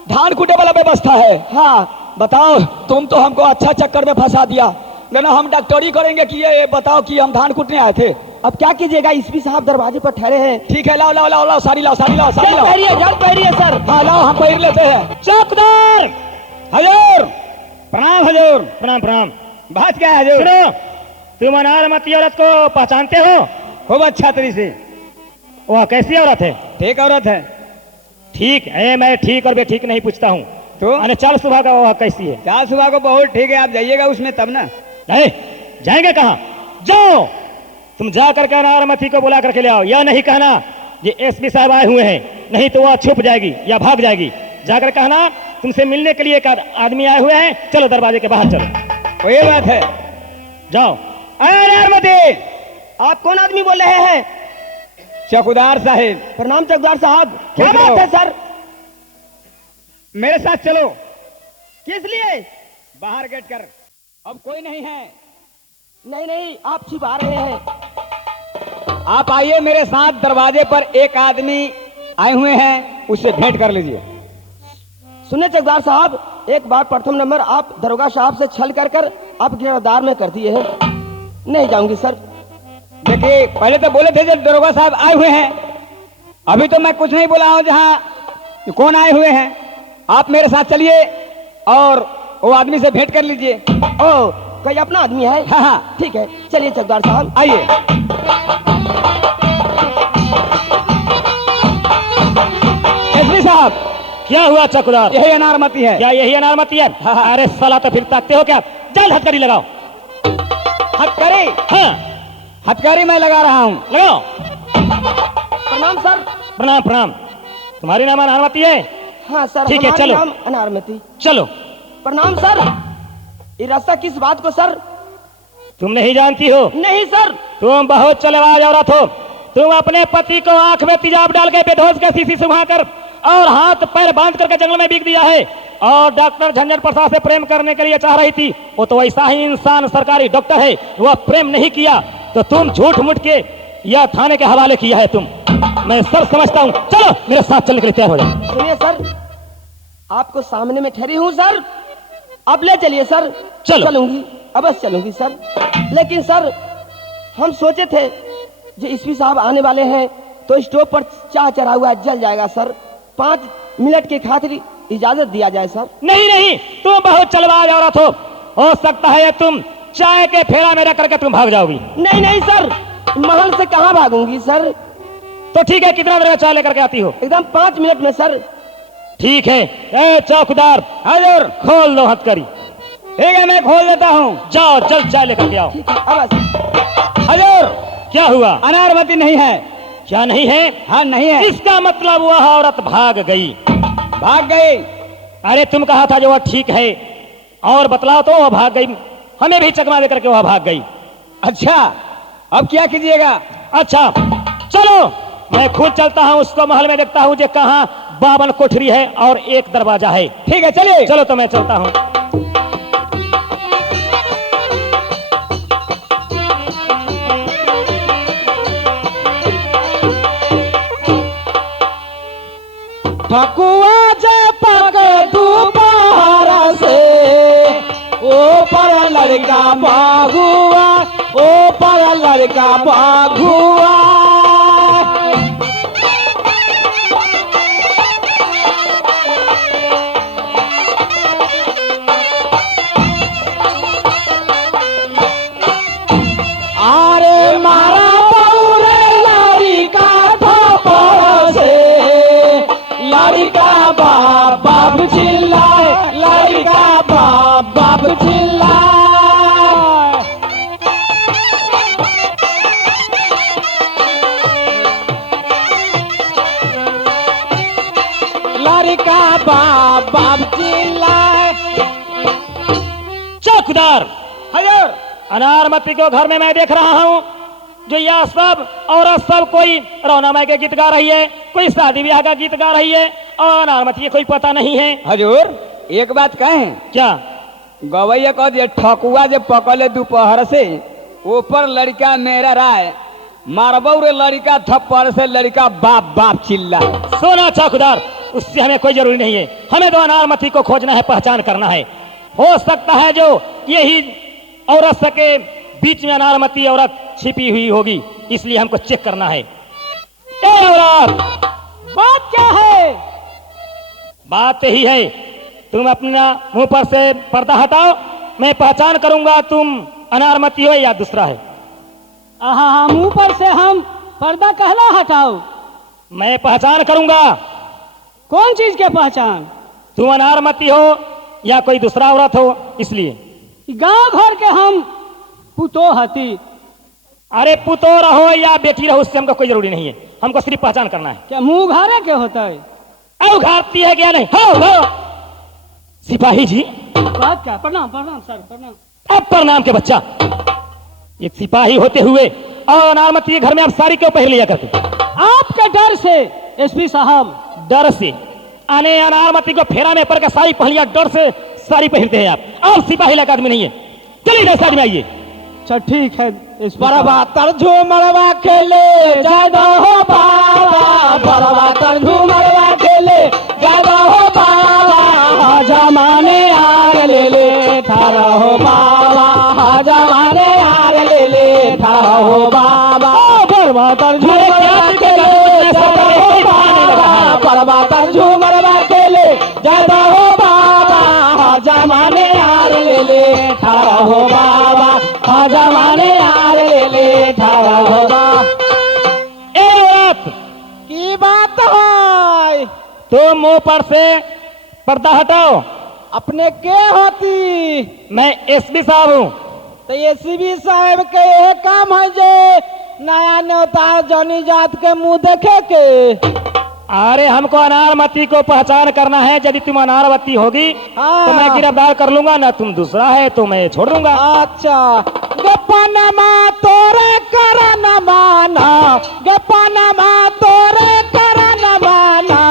धान कूटे वाला व्यवस्था है? हाँ बताओ, तुम तो हमको अच्छा चक्कर में फंसा दिया। लेकिन हम डॉक्टरी करेंगे कि ये बताओ कि हम धान कूटने आए थे। अब क्या कीजिएगा, एसपी साहब दरवाजे पर ठहरे हैं। ठीक है, लाओ लाओ लाओ लाओ साड़ी लाओ, साड़ी लाओ, साड़ी जल्द लाओ। पहनिए सर। हाँ लाओ, हम पहन लेते हैं। चौकीदार, हजूर, प्रणाम हजूर। प्रणाम प्रणाम। बात क्या है हजूर? सुनो, तुम अनारमती औरत को पहचानते हो? खूब अच्छा तरीके से। वह कैसी औरत है? ठीक औरत है। ठीक है, मैं ठीक और बेठीक नहीं पूछता हूँ। तो अरे चल सुबह का वह कैसी है? चार सुबह को बहुत ठीक है, आप जाइएगा उसमें तब ना। नहीं, जाएंगे कहाँ? जाओ, तुम जा करके अनारमती को बुला करके ले आओ। यह नहीं कहना ये एसपी साहब आए हुए हैं, नहीं तो वह छुप जाएगी या भाग जाएगी। जाकर कहना तुमसे मिलने के लिए एक आदमी आए हुए हैं, चलो दरवाजे के बाहर चलो। वही बात है, जाओ। अनारमती, आप कौन आदमी बोल रहे हैं? चौकीदार साहिब। प्रणाम चौकीदार साहब। क्या खुश बात रहो। है सर? मेरे साथ चलो, किस लिए? बाहर गेट कर। अब कोई नहीं है, नहीं, आप छिपा रहे हैं। आप आइए मेरे साथ। दरवाजे पर एक आदमी आए हुए हैं, उससे भेंट कर लीजिए। सुनिए चौकीदार साहब, एक बार प्रथम नंबर आप दरोगा साहब से छल कर आप गिरफ्तार में कर दिए हैं। नहीं जाऊंगी सर। देखिए, पहले तो बोले थे जब दरोगा साहब आए हुए हैं, अभी तो मैं कुछ नहीं बोला हूं जहां कौन आए हुए हैं। आप मेरे साथ चलिए और वो आदमी से भेंट कर लीजिए। ओ, कोई अपना आदमी है? हाँ हाँ, ठीक है, चलिए चौकीदार साहब। आइए। एसपी साहब, क्या हुआ चौकीदार? यही अनारमती है। क्या यही अनारमती है? अरे साला, तो फिर ताकते हो क्या? जल्द हथकड़ी लगाओ। हथकड़ी? हाँ, हथकड़ी मैं लगा रहा हूँ। लगाओ। प्रणाम सर। प्रणाम प्रणाम। तुम्हारी नाम अनारमती है? हाँ सर, ठीक है, हमारा चलो। नाम अनारमती। चलो। प्रणाम सर। ये रास्ता किस बात को सर? तुम नहीं जानती हो? नहीं सर। तुम बहुत चलेबाज औरत हो। तुम अपने पति को आंख में तेजाब डाल के बेहोश के शीशी सुखाकर और हाथ पैर बांध करके जंगल में बिक दिया है और डॉक्टर झंझट प्रसाद से प्रेम करने के लिए चाह रही थी। वो तो वैसा ही इंसान सरकारी डॉक्टर है, वह प्रेम नहीं किया तो तुम झूठ मूठ के या थाने के हवाले किया है तुम। मैं सब समझता हूँ। चलो मेरे साथ चलने के लिए तैयार हो जाओ। सुनिए सर, आपको सामने में ठहरी हूँ सर, अब ले चलिए सर। चलो। चलूंगी, अवश्य चलूंगी सर। लेकिन सर, हम सोचे थे जो एसपी साहब आने वाले हैं तो स्टोव पर चाह चढ़ा हुआ जल जाएगा सर। 5 मिनट की खातिर इजाजत दिया जाए सर। नहीं नहीं, तुम बहुत चलबाज औरत हो सकता है ये तुम चाय के फेरा में रख करके तुम भाग जाओगी। नहीं नहीं सर, महल से कहाँ भागूंगी सर। तो ठीक है, कितना देर में चाय लेकर के आती हो? एकदम 5 मिनट में सर। ठीक है। ए चौकीदार, हजूर। खोल दो हथकड़ी। ठीक है, मैं खोल देता हूँ। जाओ जल्द चाय लेकर के आओ। ठीक है, अब हजूर, क्या हुआ? अनारवती नहीं है। क्या नहीं है? हाँ, नहीं है। इसका मतलब वह औरत भाग गई। भाग गई? अरे तुम कहा था जो वह ठीक है, और बतलाओ तो वह भाग गई। हमें भी चकमा देकर के वह भाग गई। अच्छा, अब क्या कीजिएगा? अच्छा चलो, मैं खुद चलता हूँ, उसको महल में देखता हूँ जो कहाँ 52 कोठरी है और 1 दरवाजा है। ठीक है, चलिए। चलो तो मैं चलता हूँ। ठकुआ जे पक दोपहर से ऊपर लड़का बागुआ, ऊपर लड़का बागुआ। अरे मारा पौरे लड़का थप्पड़ से, लड़का बाप बाप चिल्लाए, लड़का बाप बाप चिल्लाए। लड़का बाप बाप चिल्लाए। चौकीदार, हजूर, अनारमती को घर में मैं देख रहा हूँ, जो यह सब औरत सब कोई रौनामाई के गीत गा रही है, कोई शादी ब्याह का गीत गा रही है, और अनारमती कोई पता नहीं है। हजूर, एक बात कहें? क्या? गवैया कह दिए ठकुआ जे पकले दोपहर से ऊपर लड़का मेरा राय, मारबो रे लड़का थप्पड़ से, लड़का बाप बाप चिल्ला। सोना चौकीदार, उससे हमें कोई जरूरी नहीं है। हमें तो अनारमती को खोजना है, पहचान करना है। हो सकता है जो यही औरत के बीच में अनारमती औरत छिपी हुई होगी, इसलिए हमको चेक करना है। ए औरत, बात क्या है? बात यही है, तुम अपना मुंह पर से पर्दा हटाओ, मैं पहचान करूंगा तुम अनारमती हो या दूसरा है। हाँ, मुंह पर से हम पर्दा कहला हटाओ। मैं पहचान करूंगा। कौन चीज के पहचान? तुम अनारमती हो या कोई दूसरा औरत हो, इसलिए। गांव घर के हम पुतो हती। अरे पुतो रहो या बेटी रहो, उससे हमको कोई जरूरी नहीं है, हमको सिर्फ पहचान करना है। क्या मुंह घारे के होता है? अब घाटती है क्या? नहीं हो सिपाही जी। बात क्या? प्रणाम प्रणाम सर, प्रणाम। अब प्रणाम के बच्चा, एक सिपाही होते हुए और अनारमती के घर में आप साड़ी क्यों पहन लिया करते? आपके डर से एसपी साहब। डर से? आने अनारमती को फेरा में पड़ के साड़ी पहन लिया, डर से साड़ी पहनते हैं आप? और सिपाही लायक आदमी नहीं है, चलिए इधर साइड में आइए। अच्छा ठीक है। बरबा तरझू मरवा खेले ज्यादा हो बाबा, बरबा तरझू मरवा खेले ज्यादा हो बाबा, जमाने यार ले ले थारा हो बाबा, जमाने यार ले ले थारा हो बाबा। बरबा तरझू मरवा खेले ज्यादा हो बाबा, बरबा तरझू मरवा खेले ज्यादा हो बाबा, जमाने यार ले ले थारा हो बाबा, जमाने यार ले ले थारा हो बाबा। ए औरत, की बात है? तुम मुंह पर से पर्दा हटाओ। अपने के होती? मैं एसपी साहब हूँ। तो एसपी साहब के ये काम है जो नया न्योता जनी जात के मुंह देखे के। अरे हमको अनारमती को पहचान करना है, यदि तुम अनारवती होगी हाँ। तो मैं गिरफ्तार कर लूंगा, ना तुम दूसरा है तो मैं छोड़ दूंगा। अच्छा, गपनमा तोरे करन माना, गपनमा तोरे करन माना,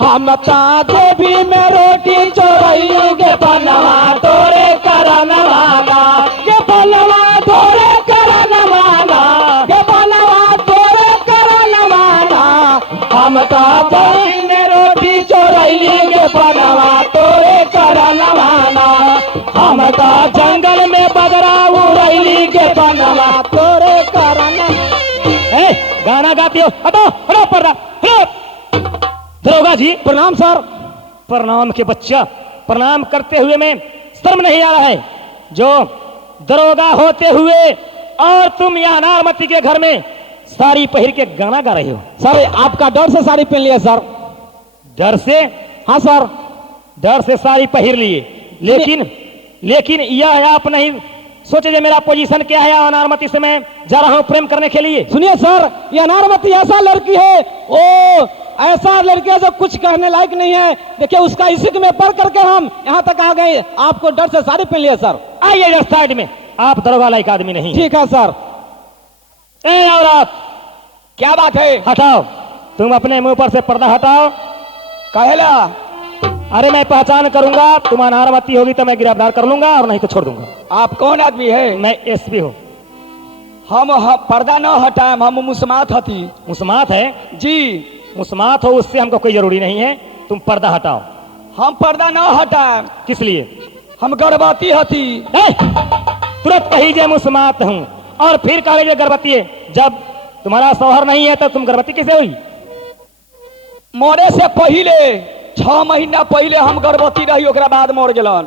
हम ता देवी में रोटी चोरई, गपनमा तोरे करन माना, गपनमा तोरे करन माना, गपनमा तोरे करन माना, हम ता देवी में रोटी चोरई, गपनमा तोरे करन माना, हम ता जंगल में बगरा उड़ैली के बनवा तोरे करन। गाना गाती हो, हटो हटो पर्दा, हटो। दरोगा दरोगा जी प्रणाम सर। प्रणाम के बच्चा, प्रणाम करते हुए में शर्म नहीं आ रहा है? जो दरोगा होते हुए और तुम यहाँ अनारमती के घर में साड़ी पहन के गाना गा रहे हो। सर आपका डर से साड़ी पहन लिया सर। डर से? हाँ सर। डर से साड़ी पहन लिए, लेकिन यह आप नहीं सोचे जे मेरा पोजीशन क्या है अनारमती से मैं जा रहा हूं प्रेम करने के लिए। सुनिए सर, ये अनारमती ऐसा लड़की है, ओ ऐसा लड़की है जो कुछ कहने लायक नहीं है। देखिए उसका इश्क में पढ़ करके हम यहाँ तक आ गए, आपको डर से साड़ी पहन लिया सर। आइए इधर साइड में, आप दरोगा लायक आदमी नहीं। ठीक है सर। ए औरत, क्या बात है? हटाओ, तुम अपने मुंह पर से पर्दा हटाओ। कहेला अरे मैं पहचान करूंगा, तुम अनारमती होगी तो मैं गिरफ्तार कर लूंगा और नहीं तो छोड़ दूंगा। आप कौन आदमी है? मैं एसपी हूँ। हम पर्दा न हटाए, हम मुस्मात हती। मुस्मात है जी, मुस्मात हो उससे हमको कोई जरूरी नहीं है, तुम पर्दा हटाओ। हम पर्दा न हटाए। किस लिए? हम गर्भवती हती। तुरंत कही जे मुस्मात हूँ और फिर कहे जे गर्भवती है। जब तुम्हारा शौहर नहीं है तो तुम गर्भवती कैसे हुई? मरे से पहले 6 महीना पहले हम गर्भवती रही, ओकरा बाद मर गेलन।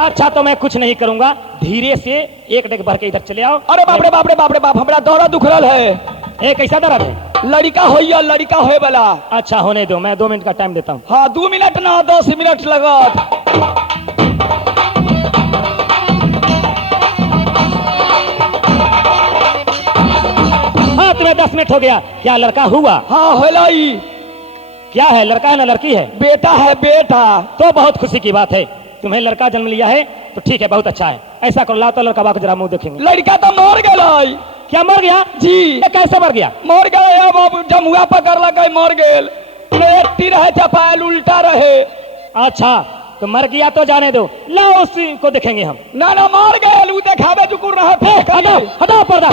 अच्छा तो मैं कुछ नहीं करूंगा, धीरे से एक डेग भर के इधर चले आओ। अरे बाप रे बाप रे बाप रे बाप, हमरा दर्द दुख रहा है। एक कैसा दर्द है? लड़का होइया, लड़का होए वाला। अच्छा होने दो, मैं 2 मिनट का टाइम देता हूँ। हाँ 2 मिनट ना 10 मिनट लगत। हाँ तुम्हें 10 मिनट हो गया। क्या लड़का हुआ? हाँ होलाई। क्या है, लड़का है ना लड़की है? बेटा है, बेटा। तो बहुत खुशी की बात है, तुम्हें लड़का जन्म लिया है तो ठीक है, बहुत अच्छा है। ऐसा करो, लाओ तो लड़का बाको जरा मुंह देखेंगे। लड़का तो मर गया। क्या मर गया? जी। ये कैसे मर गया? मर गया, अब जमुआ पकड़ लगा मर गेल। लेटी रहे चपायल उल्टा रहे। अच्छा तो मर गया तो जाने दो, लाओ उसी को देखेंगे हम। ना ना मर गए, ऊ देखावे जुकुर रहे थे। हटाओ हटाओ पर्दा।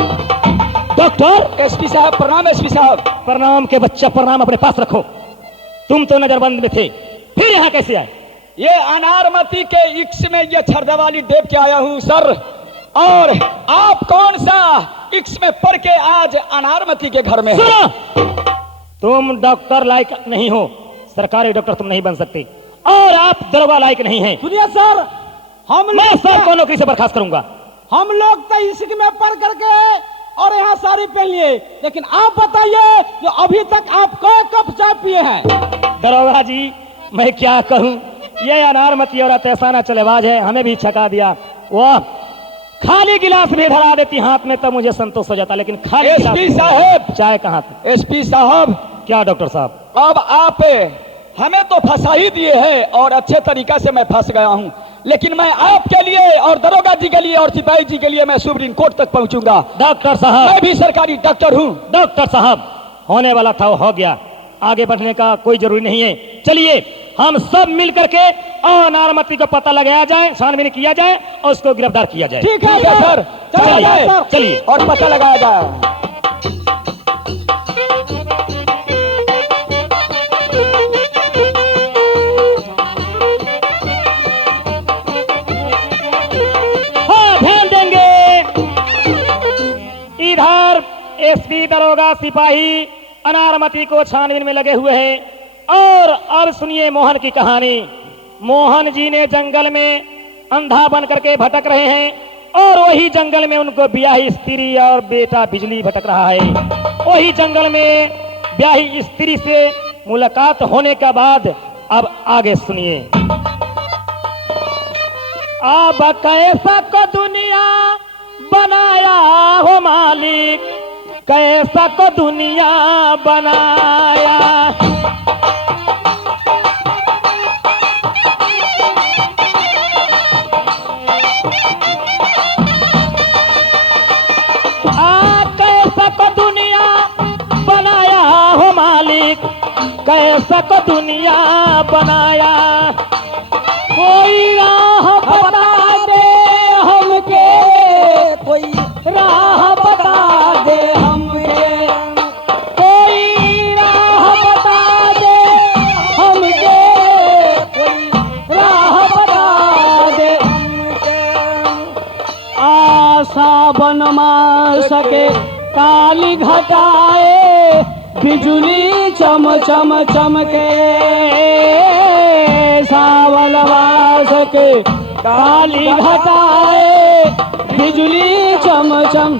डॉक्टर। एसपी साहब प्रणाम। एसपी साहब प्रणाम के बच्चा, प्रणाम अपने पास रखो। तुम तो नजरबंद में थे, फिर यहाँ कैसे आए? ये अनारमती के इक्स में ये छरदवाली देव के आया हूँ सर। और आप कौन सा इक्स में पढ़ के आज अनारमती के घर में हैं? सुनो, तुम डॉक्टर लायक नहीं हो, सरकारी डॉक्टर तुम नहीं बन सकते और आप दरोगा लायक नहीं हैं। सुनिए सर, मैं सर को नौकरी से बर्खास्त करूंगा। हम लोग तो इश्क में पढ़ करके और यहाँ साड़ी पहन लिए, लेकिन आप बताइए जो अभी तक आप कई कप चाय पिए हैं? दरोगा जी मैं क्या कहूँ, ये अनारमती औरत ऐसा ना चलेबाज है, हमें भी छका दिया। वह खाली गिलास भी धरा देती हाथ में तब मुझे संतोष हो जाता, लेकिन खाली एसपी साहब, चाय कहाँ थी? एसपी साहब। क्या डॉक्टर साहब? अब आप हमें तो फंसा ही दिए हैं और अच्छे तरीका से मैं फंस गया हूं, लेकिन मैं आपके लिए और दरोगा जी के लिए और सिपाही जी के लिए मैं सुप्रीम कोर्ट तक पहुंचूंगा। डॉक्टर साहब मैं भी सरकारी डॉक्टर हूं। डॉक्टर साहब होने वाला था वो हो गया, आगे बढ़ने का कोई जरूरी नहीं है। चलिए हम सब मिल करके और अनारमती को पता लगाया जाए, छानबीन किया जाए और उसको गिरफ्तार किया जाए। ठीक है सर, चलिए चलिए और पता लगाया जाए। ध्यान देंगे। इधर एसपी दरोगा सिपाही अनारमती को छानबीन में लगे हुए हैं और अब सुनिए मोहन की कहानी। मोहन जी ने जंगल में अंधा बन करके भटक रहे हैं और वही जंगल में उनको ब्याही स्त्री और बेटा बिजली भटक रहा है। वही जंगल में ब्याही स्त्री से मुलाकात होने के बाद अब आगे सुनिए। अब कैसा को दुनिया बनाया हो मालिक, कैसा को दुनिया बनाया। कैसा को दुनिया बनाया हो मालिक, कैसा को दुनिया बनाया। कोई राह बता दे हमके, कोई राह बता दे हमके, कोई राह बता दे हमके, कोई राह बता दे हमके। आशा बनमा सके काली घटाए, बिजुली चम चम चमके सावन मास के काली घटाए बिजुली चम चम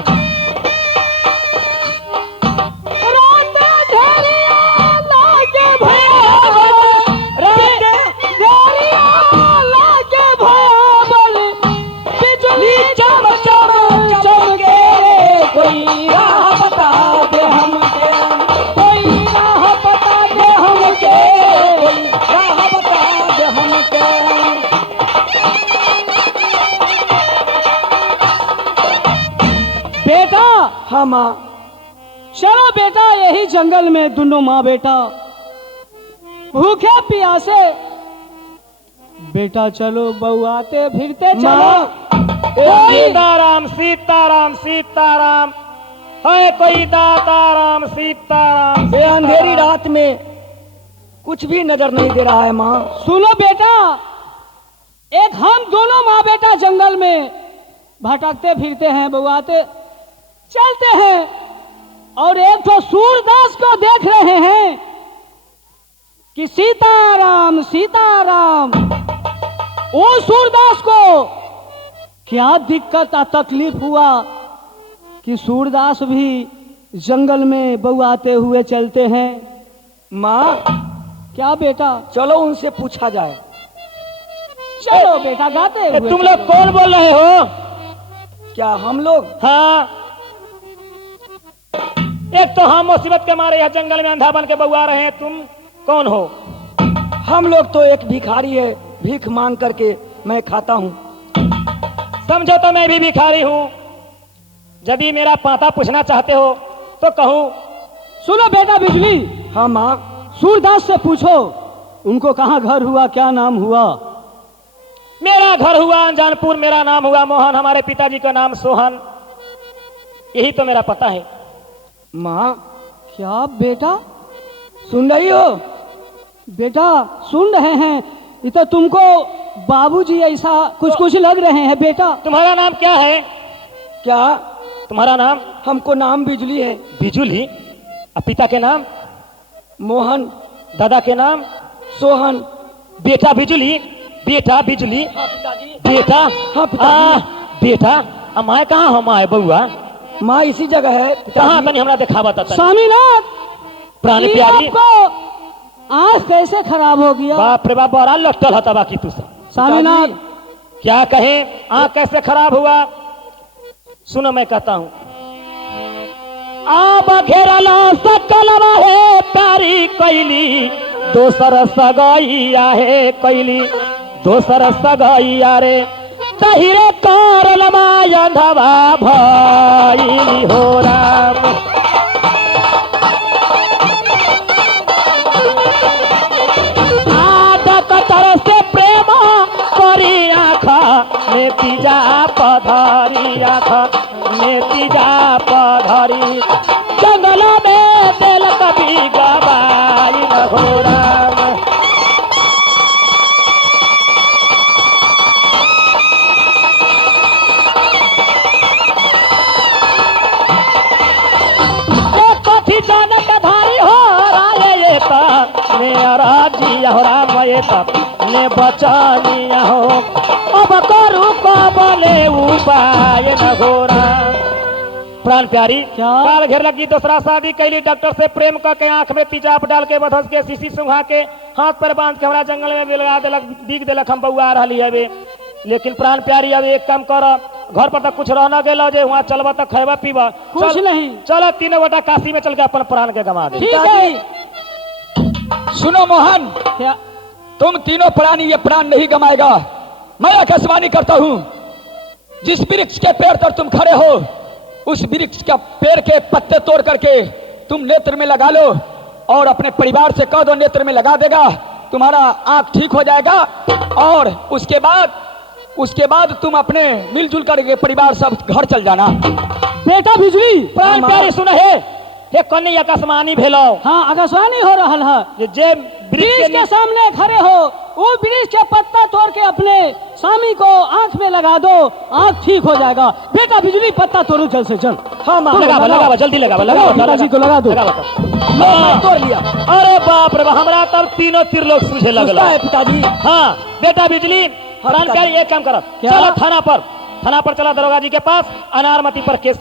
बेटा हाँ माँ चलो बेटा यही जंगल में दोनों माँ बेटा भूखे प्यासे बेटा चलो बउआते फिरते चलो सीताराम सीताराम सीताराम है कोई दाताराम सीताराम। ये अंधेरी रात में कुछ भी नजर नहीं दे रहा है माँ। सुनो बेटा एक हम दोनों माँ बेटा जंगल में भटकते फिरते हैं बउआते चलते हैं और एक तो सूरदास को देख रहे हैं कि सीताराम सीताराम। वो सूरदास को क्या दिक्कत आ तकलीफ हुआ कि सूरदास भी जंगल में बउआते हुए चलते हैं। माँ क्या बेटा चलो उनसे पूछा जाए। चलो बेटा गाते हुए तुम लोग कौन बोल रहे हो? क्या हम लोग? हाँ एक तो हम मुसीबत के मारे यह जंगल में अंधा बन के बउआ रहे हैं, तुम कौन हो? हम लोग तो एक भिखारी है, भीख मांग करके मैं खाता हूँ। समझो तो मैं भी भिखारी हूँ। यदि मेरा पाता पूछना चाहते हो तो कहूँ। सुनो बेटा बिजली हाँ माँ। सूरदास से पूछो उनको कहाँ घर हुआ क्या नाम हुआ। मेरा घर हुआ अनजानपुर, मेरा नाम हुआ मोहन, हमारे पिताजी का नाम सोहन, यही तो मेरा पता है। माँ क्या बेटा सुन रही हो? बेटा सुन रहे हैं, ये तो तुमको बाबूजी ऐसा कुछ कुछ लग रहे हैं बेटा। तुम्हारा नाम क्या है? क्या तुम्हारा नाम? हमको नाम बिजली है। बिजुली? और पिता के नाम? मोहन। दादा के नाम? सोहन। बेटा बिजुली, बेटा बिजुली, बेटा हाँ पिताजी। बेटा माए कहाँ हो? माए बउआ माँ इसी जगह है। कहाँ तनी हमरा दिखावा था। स्वामीनाथ प्राण ये प्यारी आपको आँख कैसे खराब हो गया? बाप रे बाप बड़ा लटल होता बाकी तू सब। स्वामीनाथ क्या कहे आँख कैसे खराब हुआ? सुनो मैं कहता हूँ। आब घेरला सकल है प्यारी कैली दोसर सगैया है कैली दोसर सगैया रे तहिरे करल मायंधवा भइली हो राम। आदक तर से प्रेम करी आँखा में तीजा पधरी आँखा में तीजा पधरी जंगल में दिल कभी गवाई न हो राम। कथी जाने का धारी हो रहा ये तक मेरा जिया हो राम ये तक ने बचानिया हो अब करू को बोले उपाय न हो राम। प्राण प्यारी क्या? काल घेर लगी दूसरा शादी कैली डॉक्टर से प्रेम करके आंख में तेजाब डाल के बधस के शीशी सुंघा के हाथ पर बांध के हमरा जंगल में लगा देलक बीग देलक हम बउआ रही है वे। लेकिन प्राण प्यारी अब एक काम कर घर पर तक कुछ रहना गेलो जे वहाँ चलबा तक खेबा पीबा कुछ नहीं। चलो तीनों बेटा काशी में चल के अपन प्राण के गवा दे। ठीक है। सुनो मोहन, क्या तुम तीनों प्राणी ये प्राण नहीं गमाएगा। मैं आकाशवाणी करता हूँ, जिस वृक्ष के पेड़ पर तुम खड़े हो उस वृक्ष का पेड़ के पत्ते तोड़ करके तुम नेत्र में लगा लो और अपने परिवार से कह दो नेत्र में लगा देगा, तुम्हारा आंख ठीक हो जाएगा। और उसके बाद तुम अपने मिलजुल करके परिवार सब घर चल जाना। बेटा बिजली प्राण प्यारी सुन हे कन्या आकाशवाणी भेलो। हाँ आकाशवाणी हो रहा है। जे ब्रिज के सामने खड़े हो, वो ब्रिज के पत्ता तोड़ के अपने स्वामी को आंख में लगा दो, आंख ठीक हो जाएगा। बेटा बिजली पत्ता तोड़ो जल्द से जल्द। हाँ माँ, लगा जल्दी लगा पिताजी को लगा दो। तोड़ लिया। अरे बाप रे, हमरा तब तीनों त्रिलोक सूझे लगल है पिताजी। हाँ बेटा बिजली, जानकारी एक काम करो, चलो थाना पर चला, दरोगा जी के पास अनारमती पर केस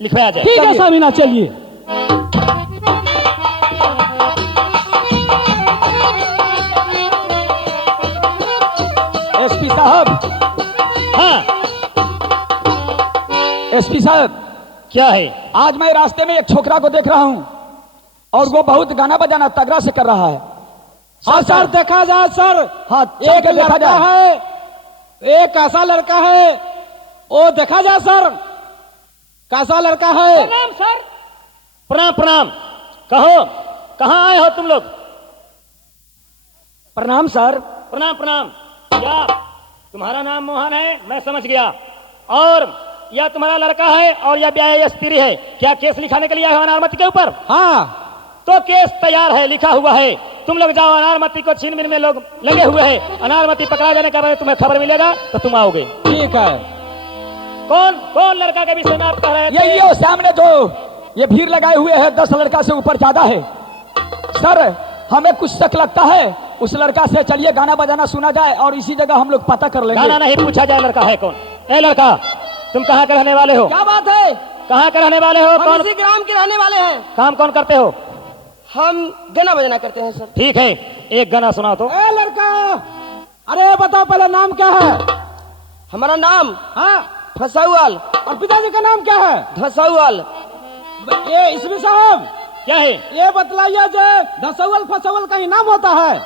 लिखवाया जाए। ठीक है स्वामीनाथ, चलिए। एसपी साहब, हाँ एसपी साहब, क्या है? आज मैं रास्ते में एक छोकरा को देख रहा हूँ और वो बहुत गाना बजाना तगड़ा से कर रहा है। हाँ सर, देखा जाए सर। हाँ, एक लड़का है, एक कैसा लड़का है वो देखा जाए सर, कैसा लड़का है। प्रणाम सर। प्रणाम प्रणाम। कहो कहाँ आए हो तुम लोग? प्रणाम सर। प्रणाम प्रणाम। क्या तुम्हारा नाम मोहन है? मैं समझ गया। और यह तुम्हारा लड़का है और यह ब्याह स्त्री है। क्या केस लिखाने के लिए आए हो अनारमती के ऊपर? हाँ तो केस तैयार है, लिखा हुआ है। तुम लोग जाओ, अनारमती को छीनबीन में लोग लगे हुए हैं। अनारमती पकड़ा जाने के बाद तुम्हें खबर मिलेगा तो तुम आओगे। ठीक है। कौन कौन लड़का के विषय में आप कह रहे थे? यही है सामने जो ये भीड़ लगाए हुए हैं, 10 लड़का से ऊपर ज्यादा है सर। हमें कुछ शक लगता है उस लड़का से। चलिए गाना बजाना सुना जाए और इसी जगह हम लोग पता कर लेंगे। गाना नहीं पूछा जाए, लड़का है कौन? ए लड़का, तुम कहाँ के रहने वाले हो? क्या बात है? कहाँ के रहने वाले हो? हम कौन इसी ग्राम के रहने वाले हैं। काम कौन करते हो? हम गाना बजना करते हैं सर। ठीक है, एक गाना सुनाओ तो। ए लड़का, अरे बताओ पहले नाम क्या है? हमारा नाम हाँ, फसाउल। और पिताजी का नाम क्या है? धसाउल। ये इसमें साहब क्या है? ये बतलाइए जो धसौल फसौल का इनाम होता है।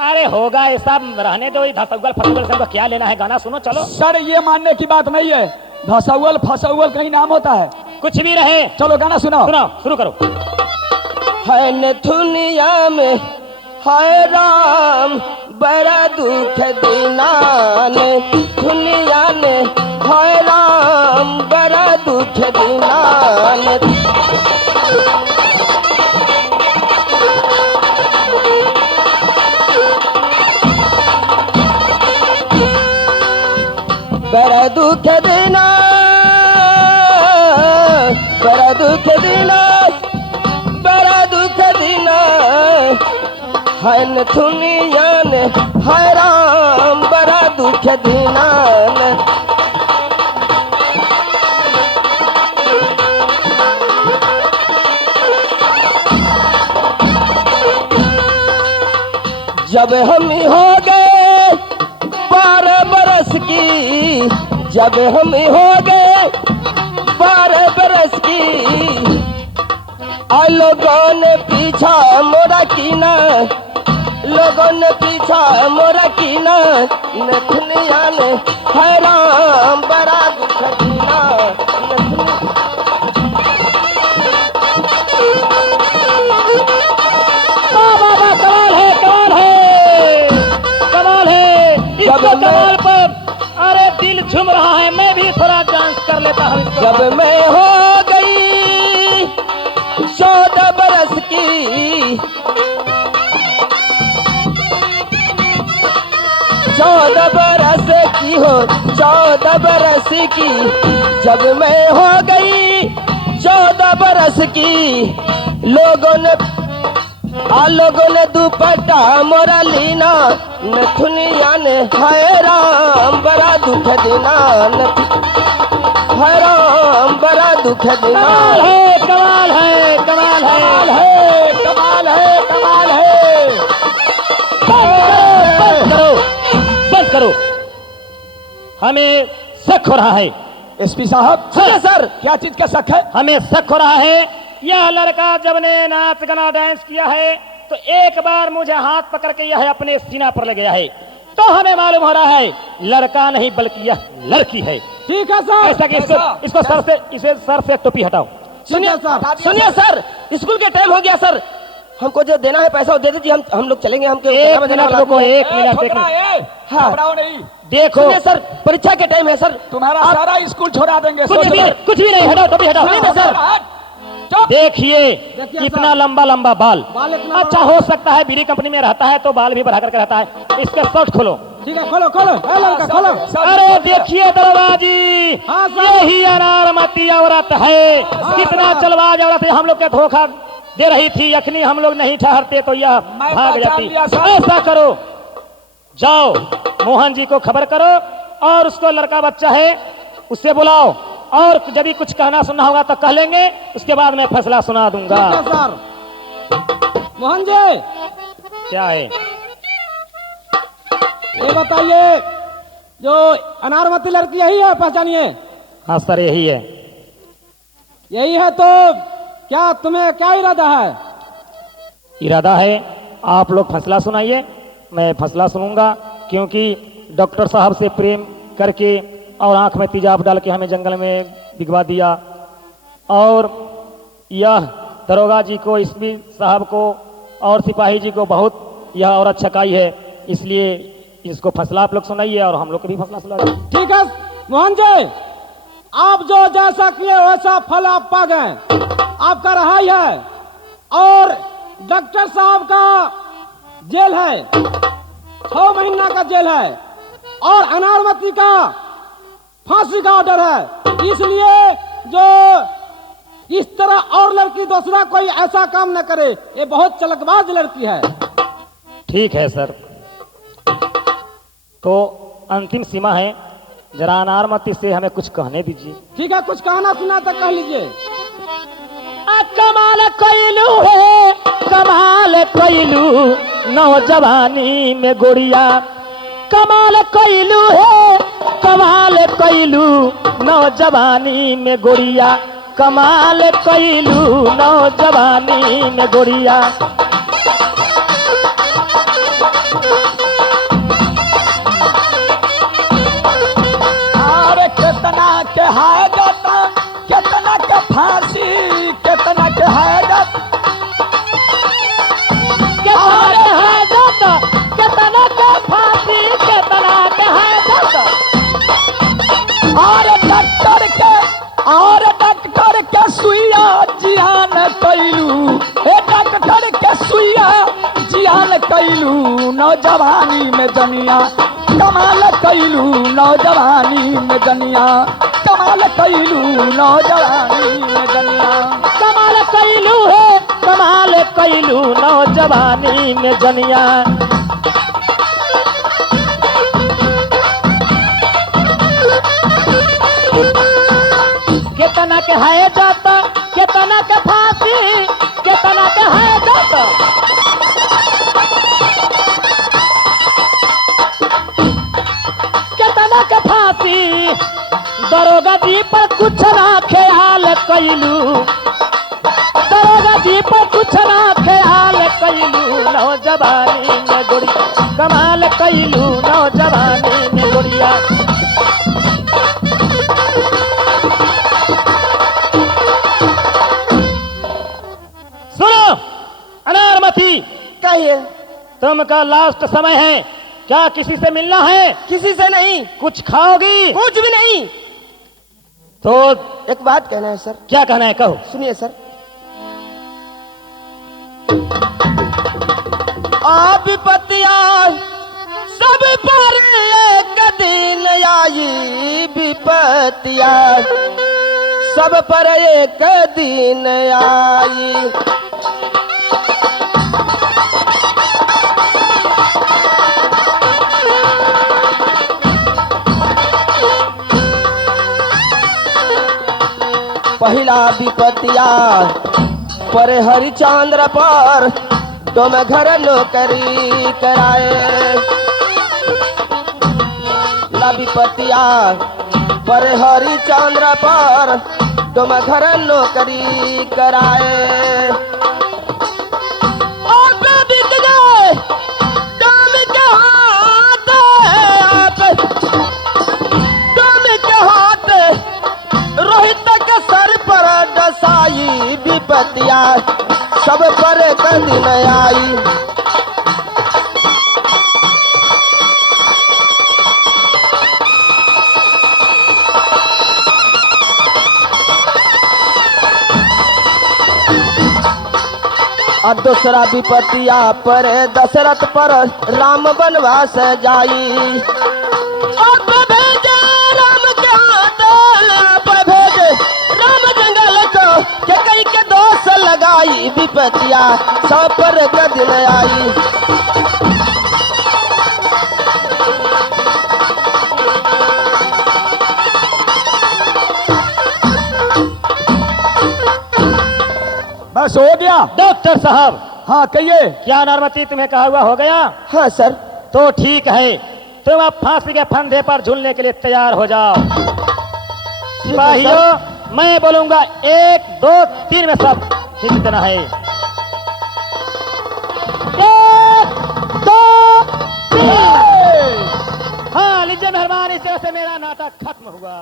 अरे होगा ये सब, रहने दो। धसौल फसौल से हमको क्या लेना है? गाना सुनो चलो। सर ये मानने की बात नहीं है, धसौल फसौल कहीं नाम होता है। कुछ भी रहे, चलो गाना सुनाओ। सुनाओ, शुरू करो। है न दुनिया में हाय राम बड़ा दुख दीनान, दुनिया ने हाय राम बड़ा दुख दीनान। बड़ा दुख देना, बड़ा दुख देना, बड़ा दुख देना। है न दुनिया ने हाय राम बड़ा दुख देना। जब हम हो गए 12 बरस की, जब हम हो गए 12 बरस की, आ लोगों ने पीछा मोरा कीना, लोगों ने पीछा मोरा कीना। नथनिया ने हाय राम बड़ा दुख दीना। कमाल है, कमाल है, कमाल है। इसको कमाल पर अरे दिल झूम रहा है। मैं भी थोड़ा डांस कर लेता हूँ। जब मैं हो गई 14 बरस की, 14 बरस की हो, 14 बरस की। जब मैं हो गई 14 बरस की, लोगों ने दुपट्टा मोरा लीना। नथुनिया ने हाय राम बड़ा दुख देना। हाय राम बड़ा दुख देना। कमाल है, कमाल है, कमाल है, कमाल है, कमाल है। बंद करो, बंद करो। हमें शक हो रहा है। एसपी साहब, सुनिए सर, क्या चीज का शक है? हमें शक हो रहा है, यह लड़का जब ने नाच गाना डांस किया है तो एक बार मुझे हाथ पकड़ के यह अपने सीना पर ले गया है। तो हमें मालूम हो रहा है लड़का नहीं बल्कि यह लड़की है। ठीक है सर। ऐसा कि इसको सर से टोपी हटाओ। सुनिए सुनिए सर, स्कूल के टाइम हो गया सर। हमको जो देना है पैसा वो दे दीजिए, हम लोग चलेंगे। हमको एक मिनट रुको, एक मिनट देखो। हाँ। घबराओ नहीं। देखो सुनिए सर, परीक्षा के टाइम है सर। तुम्हारा सारा स्कूल छोड़ा देंगे। कुछ भी नहीं, हटाओ, टोपी हटाओ। सुनिए ना सर, देखिए देखिए इतना सर। लंबा लंबा बाल। बाल इतना अच्छा हो सकता है बीड़ी कंपनी में रहता है तो बाल भी बढ़ा करके रहता है। इसके शर्ट खोलो। ठीक है, खोलो खोलो, ए लड़का खोलो। अरे देखिए दरोगा जी, हाँ सर। यही अनारमती औरत है। कितना सर। चलबाज औरत है, हम लोग के धोखा दे रही थी। यखनी हम लोग नहीं ठहरते तो यह मैं भाग पहचान जाती। लिया सर। ऐसा करो, जाओ मोहन जी को खबर करो और उसको लड़का बच्चा है उससे बुलाओ, और जब भी कुछ कहना सुनना होगा तो कह लेंगे, उसके बाद मैं फैसला सुना दूंगा। ठीक है सर। मोहन जी, क्या है? ये बताइए, जो अनारमती लड़की यही है, पहचानिए? हाँ सर यही है। यही है तो क्या तुम्हें क्या इरादा है? इरादा है आप लोग फैसला सुनाइए, मैं फैसला सुनूंगा। क्योंकि डॉक्टर साहब से प्रेम करके और आंख में तेजाब डाल के हमें जंगल में भिगवा दिया, और यह दरोगा जी को, एसपी साहब को और सिपाही जी को बहुत यह औरत छकाई है। इसलिए इसको फैसला आप लोग सुनाइए और हम लोग को भी फैसला सुनाइए। ठीक है मोहन जी, आप जो जैसा किए वैसा फल आप पा गए। आपका रहाई है और डॉक्टर साहब का जेल है, 6 महीना का जेल है, और अनारमती का फांसी का ऑर्डर है। इसलिए जो इस तरह और लड़की दूसरा कोई ऐसा काम न करे, ये बहुत चलकबाज लड़की है। ठीक है सर, तो अंतिम सीमा है, जरा अनारमती से हमें कुछ कहने दीजिए। ठीक है, कुछ कहना सुना तो कह लीजिए। कमाल कैलू है, कमाल कैलू नौजवानी में गोरिया, कमाल कैलू है, कमाल कैलू नौजवानी में गोरिया, कमाल कैलू नौजवानी में गोरिया। अरे कितना के है जाता, कितना के फांसी, कितना के है जाता, कितना है जाता, कितना के फांसी, कितना के है जाता। और डॉक्टर के सुइया जियान कैलू, ए डॉक्टर के सुइया जियान कैलू नौजवानी में जनिया, कमाल कैलू नौजवानी में जनिया, कमाल कैलू नौजवानी में जनिया। कमाल कैलू है, कमाल कैलू नौजवानी में जनिया। कितना के है जाता, कितना के फांसी, कितना के है जाता। कितना के फांसी, दरोगा जी पर कुछ ना ख्याल कैलू, दरोगा जी पर कुछ ना ख्याल कैलू नौजवानी में गुड़िया, कमाल कैलू नौजवानी में गुड़िया। सुनो अनारमती, कहिए। तुमका लास्ट समय है, क्या किसी से मिलना है? किसी से नहीं, कुछ खाओगी? कुछ भी नहीं। तो एक बात कहना है सर। क्या कहना है, कहो। सुनिए सर। आप विपत्तियां सब पर एक दिन आई, विपत्तियां सब पर एक दिन आई। पहला विपत्तिया पर हरिचंद्र पर तुम घर नौकरी कराए। ला विपत्तिया पर हरिचंद्र पर तुम घर नौकरी कराए। और बिक गए तुम के हाथ, आप तुम के हाथ रोहित के सर पर डसाई, विपत्तियां सब पर दिन आई। और दूसरा विपत्तिया पर दशरथ पर राम बनवास जाई। आप भेजे राम के हाथ, आप भेजे राम जंगल को के कई के दोष लगाई, विपत्तिया सब पर के दिन आई। बस हो गया। डॉक्टर साहब, हाँ कहिए। क्या नारमती तुम्हें कहा हुआ हो गया? हाँ सर। तो ठीक है, तुम अब फांसी के फंदे पर झूलने के लिए तैयार हो जाओ। सिपाहियों, मैं बोलूंगा 1 2 3 में सब ठीक देना है। 1 2 3। हाँ लीजिए मेहरबान, इस तरह से मेरा नाटक खत्म हुआ।